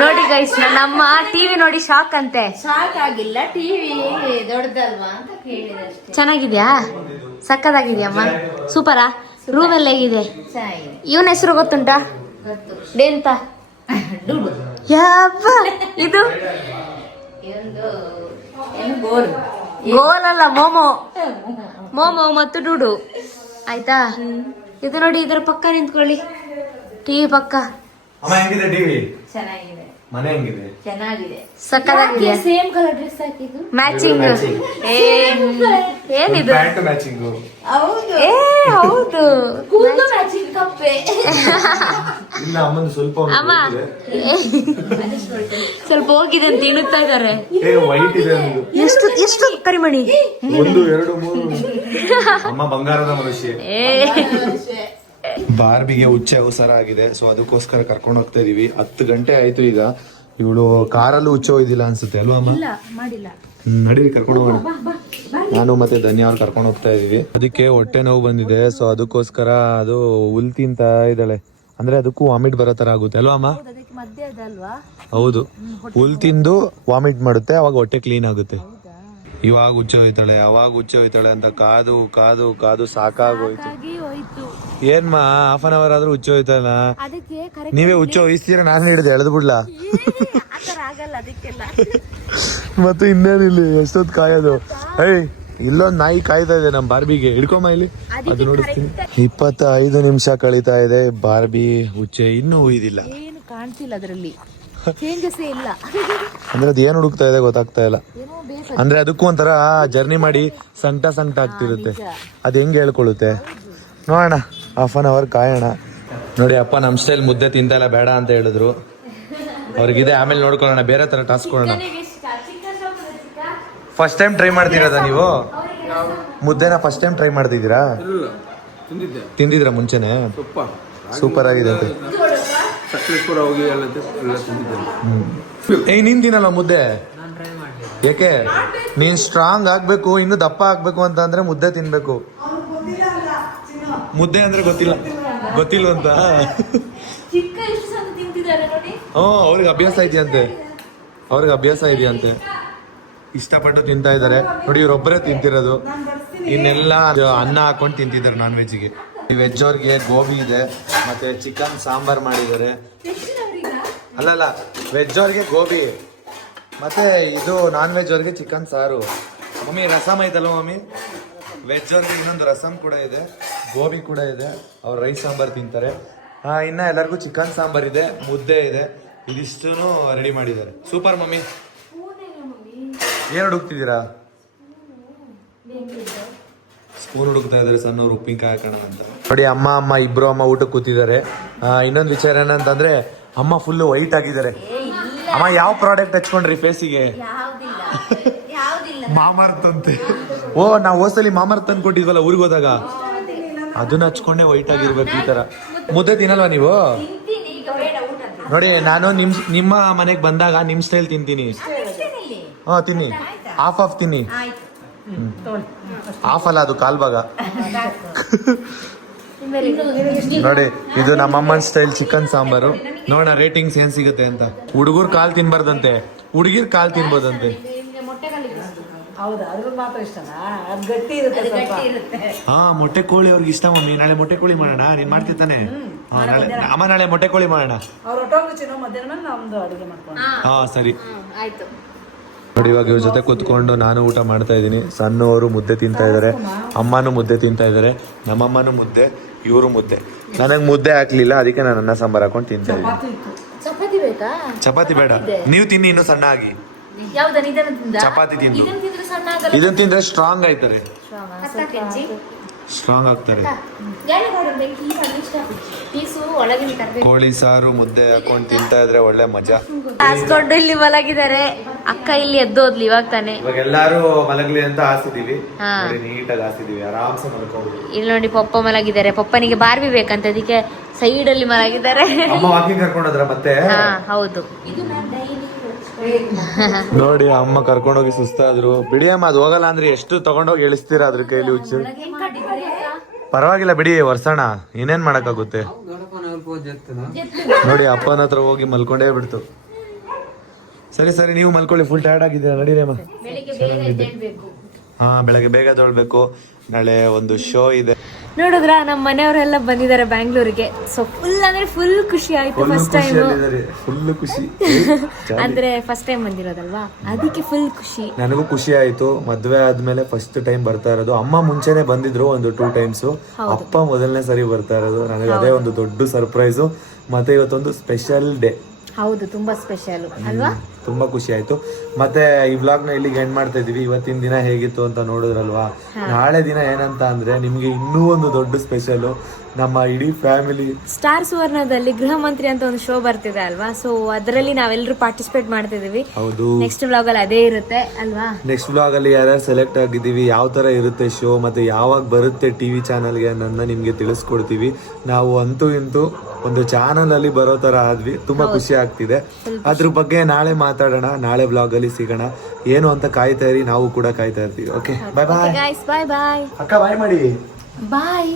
ನೋಡಿ ಗೈಸ್, ನನ್ನಮ್ಮ ಟಿವಿ ನೋಡಿ ಶಾಕ್ ಅಂತೆ. ಶಾಕ್ ಆಗಿಲ್ಲ, ಟಿವಿ ದೊಡ್ಡದಲ್ವಾ ಅಂತ ಕೇಳಿದೆ. ಚೆನ್ನಾಗಿದ್ಯಾ? ಸಕ್ಕದಾಗಿದ್ಯಮ್ಮ. ಸೂಪರಾ? ರೂಮ್ ಎಲ್ಲ ಹೇಗಿದೆ? ಚೆನ್ನಾಗಿದೆ. ಇವನ ಹೆಸರು ಗೊತ್ತುಂಟಾ? ಡೇಂತ ಯಪ್ಪ. ಇದು ಗೋಲ್ ಅಲ್ಲ, ಮೋಮೋ. ಮೋಮೋ ಮತ್ತು ಡೂಡು ಆಯ್ತಾ? ಇದು ನೋಡಿ, ಇದರ ಪಕ್ಕ ನಿಂತ್ಕೊಳ್ಳಿ, ಟಿವಿ ಪಕ್ಕ. ಅಮ್ಮ ಹೆಂಗಿದೆ ಟಿವಿ? ಚೆನ್ನಾಗಿದೆ. ಮನೆ ಹೆಂಗಿದೆ? ಚೆನ್ನಾಗಿದೆ. ಸಕ್ಕತ್ತಾಗಿದೆ. ಸೇಮ್ ಕಲರ್ ಡ್ರೆಸ್ ಹಾಕಿದ್ದು ಮ್ಯಾಚಿಂಗ್. ಏನಿದು? Pant matching. ಹೌದು. ಏ ಹೌದು, ಕೂದಲು ಮ್ಯಾಚಿಂಗ್ ಕಪ್ಪೆ. ಇಲ್ಲ ಅಮ್ಮನ ಸ್ವಲ್ಪ ಅಮ್ಮ ಸ್ವಲ್ಪ ಹೋಗಿದೆ ಅಂತ ತಿನ್ನುತ್ತಾ ಇದಾರೆ. ವೈಟ್ ಇದೆ ಒಂದು. ಎಷ್ಟು ಕರಿಮಣಿ? 1 2 3. ಅಮ್ಮ ಬಂಗಾರದ ಮನುಷ್ಯ. ಬಾರ್ಬಿಗೆ ಹುಚ್ಚೆ ಅವಸರ ಆಗಿದೆ, ಸೊ ಅದಕ್ಕೋಸ್ಕರ ಕರ್ಕೊಂಡು ಹೋಗ್ತಾ ಇದೀವಿ. 10 ಗಂಟೆ ಆಯ್ತು ಈಗ. ಇವಳು ಕಾರಲ್ಲೂ ಹುಚ್ಚ ಹೋಯ್ದಿಲ್ಲ ಅನ್ಸುತ್ತೆ ಅಲ್ವಾ ಅಮ್ಮ? ಮಾಡಿಲ್ಲ. ನಡೀರಿ ಕರ್ಕೊಂಡು ಹೋಗೋಣ. ನಾನು ಮತ್ತೆ ಧನ್ಯ ಅವ್ರು ಕರ್ಕೊಂಡು ಹೋಗ್ತಾ ಇದೀವಿ. ಅದಕ್ಕೆ ಹೊಟ್ಟೆ ನೋವು ಬಂದಿದೆ, ಸೊ ಅದಕ್ಕೋಸ್ಕರ ಅದು ಹುಲ್ ತಿಂತಾ ಇದ್ದಾಳೆ. ಅಂದ್ರೆ ಅದಕ್ಕೂ ವಾಮಿಟ್ ಬರೋ ತರ ಆಗುತ್ತೆ ಅಲ್ವಾ ಅಮ್ಮ? ಮಧ್ಯೆ ಅದಲ್ವಾ? ಹೌದು, ಹುಲ್ ತಿಂದು ವಾಮಿಟ್ ಮಾಡುತ್ತೆ, ಅವಾಗ ಹೊಟ್ಟೆ ಕ್ಲೀನ್ ಆಗುತ್ತೆ. ಇವಾಗ ಹುಚ್ಚ ಹೋಯ್ತಾಳೆ, ಅವಾಗ ಹುಚ್ಚ ಹೋಯ್ತಾಳೆ ಅಂತ ಕಾದು ಕಾದು ಕಾದು ಸಾಕಾಗೋಯ್ತು. ಏನ್ಮಾ ಹಾಫ್ ಅನ್ ಅವರ್ ಆದ್ರೂ ಹುಚ್ಚ ಹೋಯ್ತಲ್ಲ. ನೀವೇ ಹುಚ್ಚ ಹೋಯಿಸ್ತೀರಾ? ನಾನು ಹಿಡಿದೆ ಎಳೆದು ಬಿಡ್ಲಾ? ಮತ್ತೆ ಇನ್ನೇನಿಲ್ಲಿ ಎಷ್ಟೊತ್ತು ಕಾಯೋದು? ಇಲ್ಲೊಂದ್ ನಾಯಿ ಕಾಯ್ತಾ ಇದೆ ನಮ್ ಬಾರ್ಬಿಗೆ. ಹಿಡ್ಕೊಂಬ ಇಲ್ಲಿ, ಅದು ನೋಡಿಸ್ತೀನಿ. 25 ನಿಮಿಷ ಕಳೀತಾ ಇದೆ. ಬಾರ್ಬಿ ಹುಚ್ಚೆ ಇನ್ನೂ ಉಯ್ದಿಲ್ಲ. ಏನು ಕಾಣ್ತಿಲ್ಲ ಅದರಲ್ಲಿ, ಚೇಂಜಸ್ ಇಲ್ಲ. ಅಂದ್ರೆ ಅದು ಏನ್ ಹುಡುಕ್ತಾ ಇದೆ ಗೊತ್ತಾಗ್ತಾ ಇಲ್ಲ. ಅಂದ್ರೆ ಅದಕ್ಕೂ ಒಂಥರ ಜರ್ನಿ ಮಾಡಿ ಸಂಕಟ ಆಗ್ತಿರುತ್ತೆ. ಅದ್ ಹೆಂಗ್ ಹೇಳ್ಕೊಳ್ಳುತ್ತೆ ನೋಡೋಣ. ಹಾಫ್ ಅನ್ ಅವರ್ ಕಾಯೋಣ. ನೋಡಿ ಅಪ್ಪ ನಮ್ ಸ್ಟೈಲ್ ಮುದ್ದೆ ತಿಂತ ಇಲ್ಲ, ಬೇಡ ಅಂತ ಹೇಳಿದ್ರು. ಅವ್ರಿಗಿದೆ, ಆಮೇಲೆ ನೋಡ್ಕೊಳ್ಳೋಣ, ಬೇರೆ ತರ ಟಾಸ್ಕ್ ಕೊಡೋಣ. ಫಸ್ಟ್ ಟೈಮ್ ಟ್ರೈ ಮಾಡ್ತಿರೋದ ನೀವು? ಮುದ್ದೆನ ಫಸ್ಟ್ ಟೈಮ್ ಟ್ರೈ ಮಾಡ್ತಿದ್ದೀರಾ? ತಿಂದಿದ್ರ ಮುಂಚೆನೆ? ಸೂಪರ್ ಆಗಿದೆ ಅಂತೆ. ಸಕಲೇಶ್ಪುರ ಹೋಗಿ ಎಲ್ಲ ತಿಂದಿದ್ದೇನೆ. ನೀನ್ ತಿನ್ನಲ್ಲ ಮುದ್ದೆ? ಯಾಕೆ? ನೀನ್ ಸ್ಟ್ರಾಂಗ್ ಆಗ್ಬೇಕು, ಇನ್ನು ದಪ್ಪ ಆಗ್ಬೇಕು ಅಂತ ಅಂದ್ರೆ ಮುದ್ದೆ ತಿನ್ಬೇಕು. ಮುದ್ದೆ ಅಂದ್ರೆ ಗೊತ್ತಿಲ್ವಂತ. ಅವ್ರಿಗೆ ಅಭ್ಯಾಸ ಇದೆಯಂತೆ. ಇಷ್ಟಪಟ್ಟು ತಿಂತಾ ಇದಾರೆ ನೋಡಿ. ಇವ್ರೊಬ್ಬರೇ ತಿಂತಿರೋದು, ಇನ್ನೆಲ್ಲ ಅನ್ನ ಹಾಕೊಂಡು ತಿಂತಿದ್ದಾರೆ ನಾನ್ ವೆಜ್ಗೆ. ವೆಜ್ ಅವ್ರಿಗೆ ಗೋಬಿ ಇದೆ, ಮತ್ತೆ ಚಿಕನ್ ಸಾಂಬಾರ್ ಮಾಡಿದ್ದಾರೆ. ಅಲ್ಲಲ್ಲ, ವೆಜ್ ಅವ್ರಿಗೆ ಗೋಬಿ, ಮತ್ತೆ ಇದು ನಾನ್ ವೆಜ್ ಅವ್ರಿಗೆ ಚಿಕನ್ ಸಾರು. ಮಮ್ಮಿ ರಸಮ್ ಐತಲ್ವ ಮಮ್ಮಿ? ವೆಜ್ ಅವ್ರಿಗೆ ಇನ್ನೊಂದು ರಸಮ್ ಕೂಡ ಇದೆ, ಗೋಬಿ ಕೂಡ ಇದೆ. ಅವ್ರು ರೈಸ್ ಸಾಂಬಾರ್ ತಿಂತಾರೆ. ಇನ್ನ ಎಲ್ಲರಿಗೂ ಚಿಕನ್ ಸಾಂಬಾರ್ ಇದೆ, ಮುದ್ದೆ ಇದೆ. ಇದಿಷ್ಟು ರೆಡಿ ಮಾಡಿದ್ದಾರೆ. Super mummy. ಏನ್ ಹುಡುಕ್ತಿದ್ದೀರಾ? ಸ್ಪೂನ್ ಹುಡುಕ್ತಾ ಇದಾರೆ ಸಣ್ಣವ್ರು ಉಪ್ಪಿನಕಾಯಿ ಹಾಕೋಣ ಅಂತ. ನೋಡಿ ಅಮ್ಮ ಇಬ್ರು ಅಮ್ಮ ಊಟಕ್ಕೆ ಕೂತಿದ್ದಾರೆ. ಇನ್ನೊಂದು ವಿಚಾರ ಏನಂತಂದ್ರೆ ಅಮ್ಮ ಫುಲ್ ವೈಟ್ ಆಗಿದ್ದಾರೆ. ಅಮ್ಮ ಯಾವ ಪ್ರಾಡಕ್ಟ್ ಹಚ್ಕೊಂಡ್ರಿ ಫೇಸಿಗೆ? ಮಾಮರ್ತ್ ಅಂತೆ. ಓ, ನಾವು ಹೋಸಲಿ ಮಾಮರ್ತ್ ತಂದು ಕೊಟ್ಟಿದ್ವಲ್ಲ ಊರಿಗೆ ಹೋದಾಗ, ಅದನ್ನ ಹಚ್ಕೊಂಡೆ ವೈಟ್ ಆಗಿರ್ಬೇಕು. ಈ ತರ ಮುದ್ದೆ ತಿನ್ನಲ್ವಾ ನೀವು? ನೋಡಿ ನಾನು ನಿಮ್ಮ ಮನೆಗೆ ಬಂದಾಗ ನಿಮ್ ಸ್ಟೈಲ್ ತಿಂತೀನಿ. ತಿನ್ನಿ, ಹಾಫ್ ತಿನ್ನಿ. ಹಾಫ್ ಅಲ್ಲ, ಅದು ಕಾಲ್ ಭಾಗ. ನೋಡಿ ಇದು ನಮ್ಮಮ್ಮನ ಸ್ಟೈಲ್ ಚಿಕನ್ ಸಾಂಬಾರು. ನೋಡೋಣ ರೇಟಿಂಗ್ಸ್ ಏನ್ ಸಿಗುತ್ತೆ ಅಂತ. ಹುಡುಗರು ಕಾಲ್ ತಿನ್ಬಾರ್ದಂತೆ, ಹುಡುಗಿರ್ ಕಾಲ್ ತಿನ್ಬೋದಂತೆ. ಮೊಟ್ಟೆ ಕೋಳಿ ಅವ್ರಿಗೆ ಇಷ್ಟ ಮಮ್ಮಿ. ನಾಳೆ ಮೊಟ್ಟೆ ಕೋಳಿ ಮಾಡೋಣ. ನೀನ್ ಮಾಡ್ತಿರ್ತಾನೆ? ನಾಳೆ ಮೊಟ್ಟೆ ಕೋಳಿ ಮಾಡೋಣ. ಸರಿ ನೋಡಿ. ಇವಾಗ ಇವ್ರ ಜೊತೆ ಕೂತ್ಕೊಂಡು ನಾನು ಊಟ ಮಾಡ್ತಾ ಇದ್ದೀನಿ. ಸಣ್ಣವರು ಮುದ್ದೆ ತಿಂತಾ ಇದಾರೆ, ಅಮ್ಮನೂ ಮುದ್ದೆ ತಿಂತಾ ಇದಾರೆ, ನಮ್ಮಮ್ಮನೂ ಮುದ್ದೆ, ಇವರು ಮುದ್ದೆ. ನನಗೆ ಮುದ್ದೆ ಹಾಕ್ಲಿಲ್ಲ, ಅದಕ್ಕೆ ನಾನು ಅನ್ನ ಸಾಂಬಾರ್ ಹಾಕೊಂಡು ತಿಂತಾ ಇದ್ದೀನಿ. ಚಪಾತಿ ಬೇಕಾ? ಚಪಾತಿ ಬೇಡ, ನೀವು ತಿನ್ನಿ ಇನ್ನೂ ಸಣ್ಣ ಆಗಿ. ಚಪಾತಿ ತಿಂದು ಇದನ್ನ ತಿಂದ್ರೆ ಸ್ಟ್ರಾಂಗ್ ಆಯ್ತಾರೆ, ಸ್ಟ್ರಾಂಗ್ ಆಗ್ತಾರೆ. ಕೋಳಿ ಸಾರು ಮುದ್ದೆ ಹಾಕೊಂಡು ತಿಂತಾ ಇದ್ರೆ ಒಳ್ಳೆ ಮಜಾ. ಹಾಸ್ಕೊಂಡು ಇಲ್ಲಿ ಮಲಗಿದ್ದಾರೆ. ಅಕ್ಕ ಇಲ್ಲಿ ಎದ್ದೋದ್ಲಿ ಇವಾಗ ತಾನೆ. ಇವಾಗ ಎಲ್ಲಾರು ಮಲಗ್ಲಿ ಅಂತ ಹಾಸಿದೀವಿ. ನೀಟಾಗಿ ಹಾಸಿದೀವಿ, ಆರಾಮ್ಸೆ ಮಲ್ಕೊಂಡು. ಇಲ್ಲಿ ನೋಡಿ ಪಪ್ಪ ಮಲಗಿದ್ದಾರೆ. ಪಪ್ಪನಿಗೆ ಬಾರ್ಬಿ ಬೇಕಂತ ಅದಕ್ಕೆ ಸೈಡ್ ಅಲ್ಲಿ ಮಲಗಿದ್ದಾರೆ. ಅಮ್ಮ ವಾಕಿಂಗ್ ಕರ್ಕೊಂಡೋದ್ರ ಮತ್ತೆ? ಹೌದು. ನೋಡಿ ಅಮ್ಮ ಕರ್ಕೊಂಡೋಗಿ ಸುಸ್ತಾದ್ರು. ಬಿಡಿ ಅಮ್ಮ, ಅದು ಹೋಗಲ್ಲ ಅಂದ್ರೆ ಎಷ್ಟು ತಗೊಂಡೋಗಿ ಇಳಿಸ್ತೀರಾ ಅದ್ರ ಕೈಲಿ ಹುಚ್ಚು. ಪರವಾಗಿಲ್ಲ ಬಿಡಿ, ವರ್ಷಣ ಏನೇನ್ ಮಾಡಕ್ಕಾಗುತ್ತೆ. ನೋಡಿ ಅಪ್ಪನ ಹತ್ರ ಹೋಗಿ ಮಲ್ಕೊಂಡೇ ಬಿಡ್ತು. ಸರಿ ನೀವು ಮಲ್ಕೊಳ್ಳಿ, ಫುಲ್ ಟೈರ್ಡ್ ಆಗಿದ್ದೀರಾ. ನಡೀರಿ ಅಮ್ಮ. ಬೆಳಗ್ಗೆ ಬೇಗ ತೊಳ್ಬೇಕು. ನಾಳೆ ಒಂದು ಶೋ ಇದೆ. ನೋಡಿದ್ರ ನಮ್ಮ ಮನೆಯವರೆಲ್ಲ ಬಂದಿದ್ದಾರೆ ಬ್ಯಾಂಗ್ಳೂರಿಗೆ. ಸೊ ಫುಲ್ ಖುಷಿ ಆಯ್ತು. ಫಸ್ಟ್ ಟೈಮ್ ಫುಲ್ ಖುಷಿ ಅಂದ್ರೆ ಫಸ್ಟ್ ಟೈಮ್ ಬಂದಿರೋದಲ್ವಾ, ಅದಕ್ಕೆ ಫುಲ್ ಖುಷಿ. ನನಗೂ ಖುಷಿ ಆಯ್ತು. ಮದ್ವೆ ಆದ್ಮೇಲೆ ಫಸ್ಟ್ ಟೈಮ್ ಬರ್ತಾ ಇರೋದು. ಅಮ್ಮ ಮುಂಚೆನೆ ಬಂದಿದ್ರು ಒಂದು 2 ಟೈಮ್ಸ್. ಅಪ್ಪ ಮೊದಲನೇ ಸರಿ ಬರ್ತಾ ಇರೋದು. ನನಗೆ ಅದೇ ಒಂದು ದೊಡ್ಡ ಸರ್ಪ್ರೈಸು. ಮತ್ತೆ ಇವತ್ತೊಂದು ಸ್ಪೆಷಲ್ ಡೇ. ಹೌದು, ತುಂಬಾ ಸ್ಪೆಷಲ್ ಅಲ್ವಾ? ತುಂಬಾ ಖುಷಿ ಆಯ್ತು. ಮತ್ತೆ ಈ ವ್ಲಾಗ್ ನ ಇಲ್ಲಿಗೆ ಎಂಡ್ ಮಾಡ್ತಾ ಇದೀವಿ. ಇವತ್ತಿನ ದಿನ ಹೇಗಿತ್ತು ಅಂತ ನೋಡಿದ್ರಲ್ವಾ. ನಾಳೆ ದಿನ ಏನಂತ ಅಂದ್ರೆ ನಿಮ್ಗೆ ಇನ್ನೂ ಒಂದು ದೊಡ್ಡ ಸ್ಪೆಷಲ್. ನಮ್ಮ ಇಡೀ ಫ್ಯಾಮಿಲಿ ಸ್ಟಾರ್ ಸುವರ್ಣದಲ್ಲಿ ಗೃಹ ಮಂತ್ರಿ ಅಂತ ಒಂದು ಶೋ ಬರ್ತಿದೆ ಅಲ್ವಾ, ಸೊ ಅದರಲ್ಲಿ ನಾವೆಲ್ಲರೂ ಪಾರ್ಟಿಸಿಪೇಟ್ ಮಾಡ್ತಿದೀವಿ. ಹೌದು, ನೆಕ್ಸ್ಟ್ ವ್ಲಾಗ್ ಅಲ್ಲಿ ಅದೇ ಇರುತ್ತೆ ಅಲ್ವಾ? ನೆಕ್ಸ್ಟ್ ವ್ಲಾಗ್ ಅಲ್ಲಿ ಯಾರ್ಯಾರು ಸೆಲೆಕ್ಟ್ ಆಗಿದ್ದೀವಿ, ಯಾವ ತರ ಇರುತ್ತೆ ಶೋ, ಮತ್ತೆ ಯಾವಾಗ ಬರುತ್ತೆ ಟಿವಿ ಚಾನಲ್ಗೆ ಅನ್ನೋದನ್ನ ನಿಮ್ಗೆ ತಿಳಿಸ್ಕೊಡ್ತೀವಿ. ನಾವು ಅಂತೂ ಇಂತೂ ಒಂದು ಚಾನಲ್ ಅಲ್ಲಿ ಬರೋ ತರ ಆದ್ವಿ. ತುಂಬಾ ಖುಷಿ ಆಗ್ತಿದೆ. ಅದ್ರ ಬಗ್ಗೆ ನಾಳೆ ಮಾತಾಡೋಣ. ನಾಳೆ ವ್ಲಾಗ್ ಅಲ್ಲಿ ಸಿಗೋಣ. ಏನು ಅಂತ ಕಾಯ್ತಾ ಇರಿ, ನಾವು ಕೂಡ ಕಾಯ್ತಾ ಇರ್ತೀವಿ. ಓಕೆ, ಬಾಯ್ ಬಾಯ್. ಗೈಸ್, ಬಾಯ್ ಬಾಯ್. ಅಕ್ಕ ಬಾಯ್ ಮಾಡಿ. ಬಾಯ್.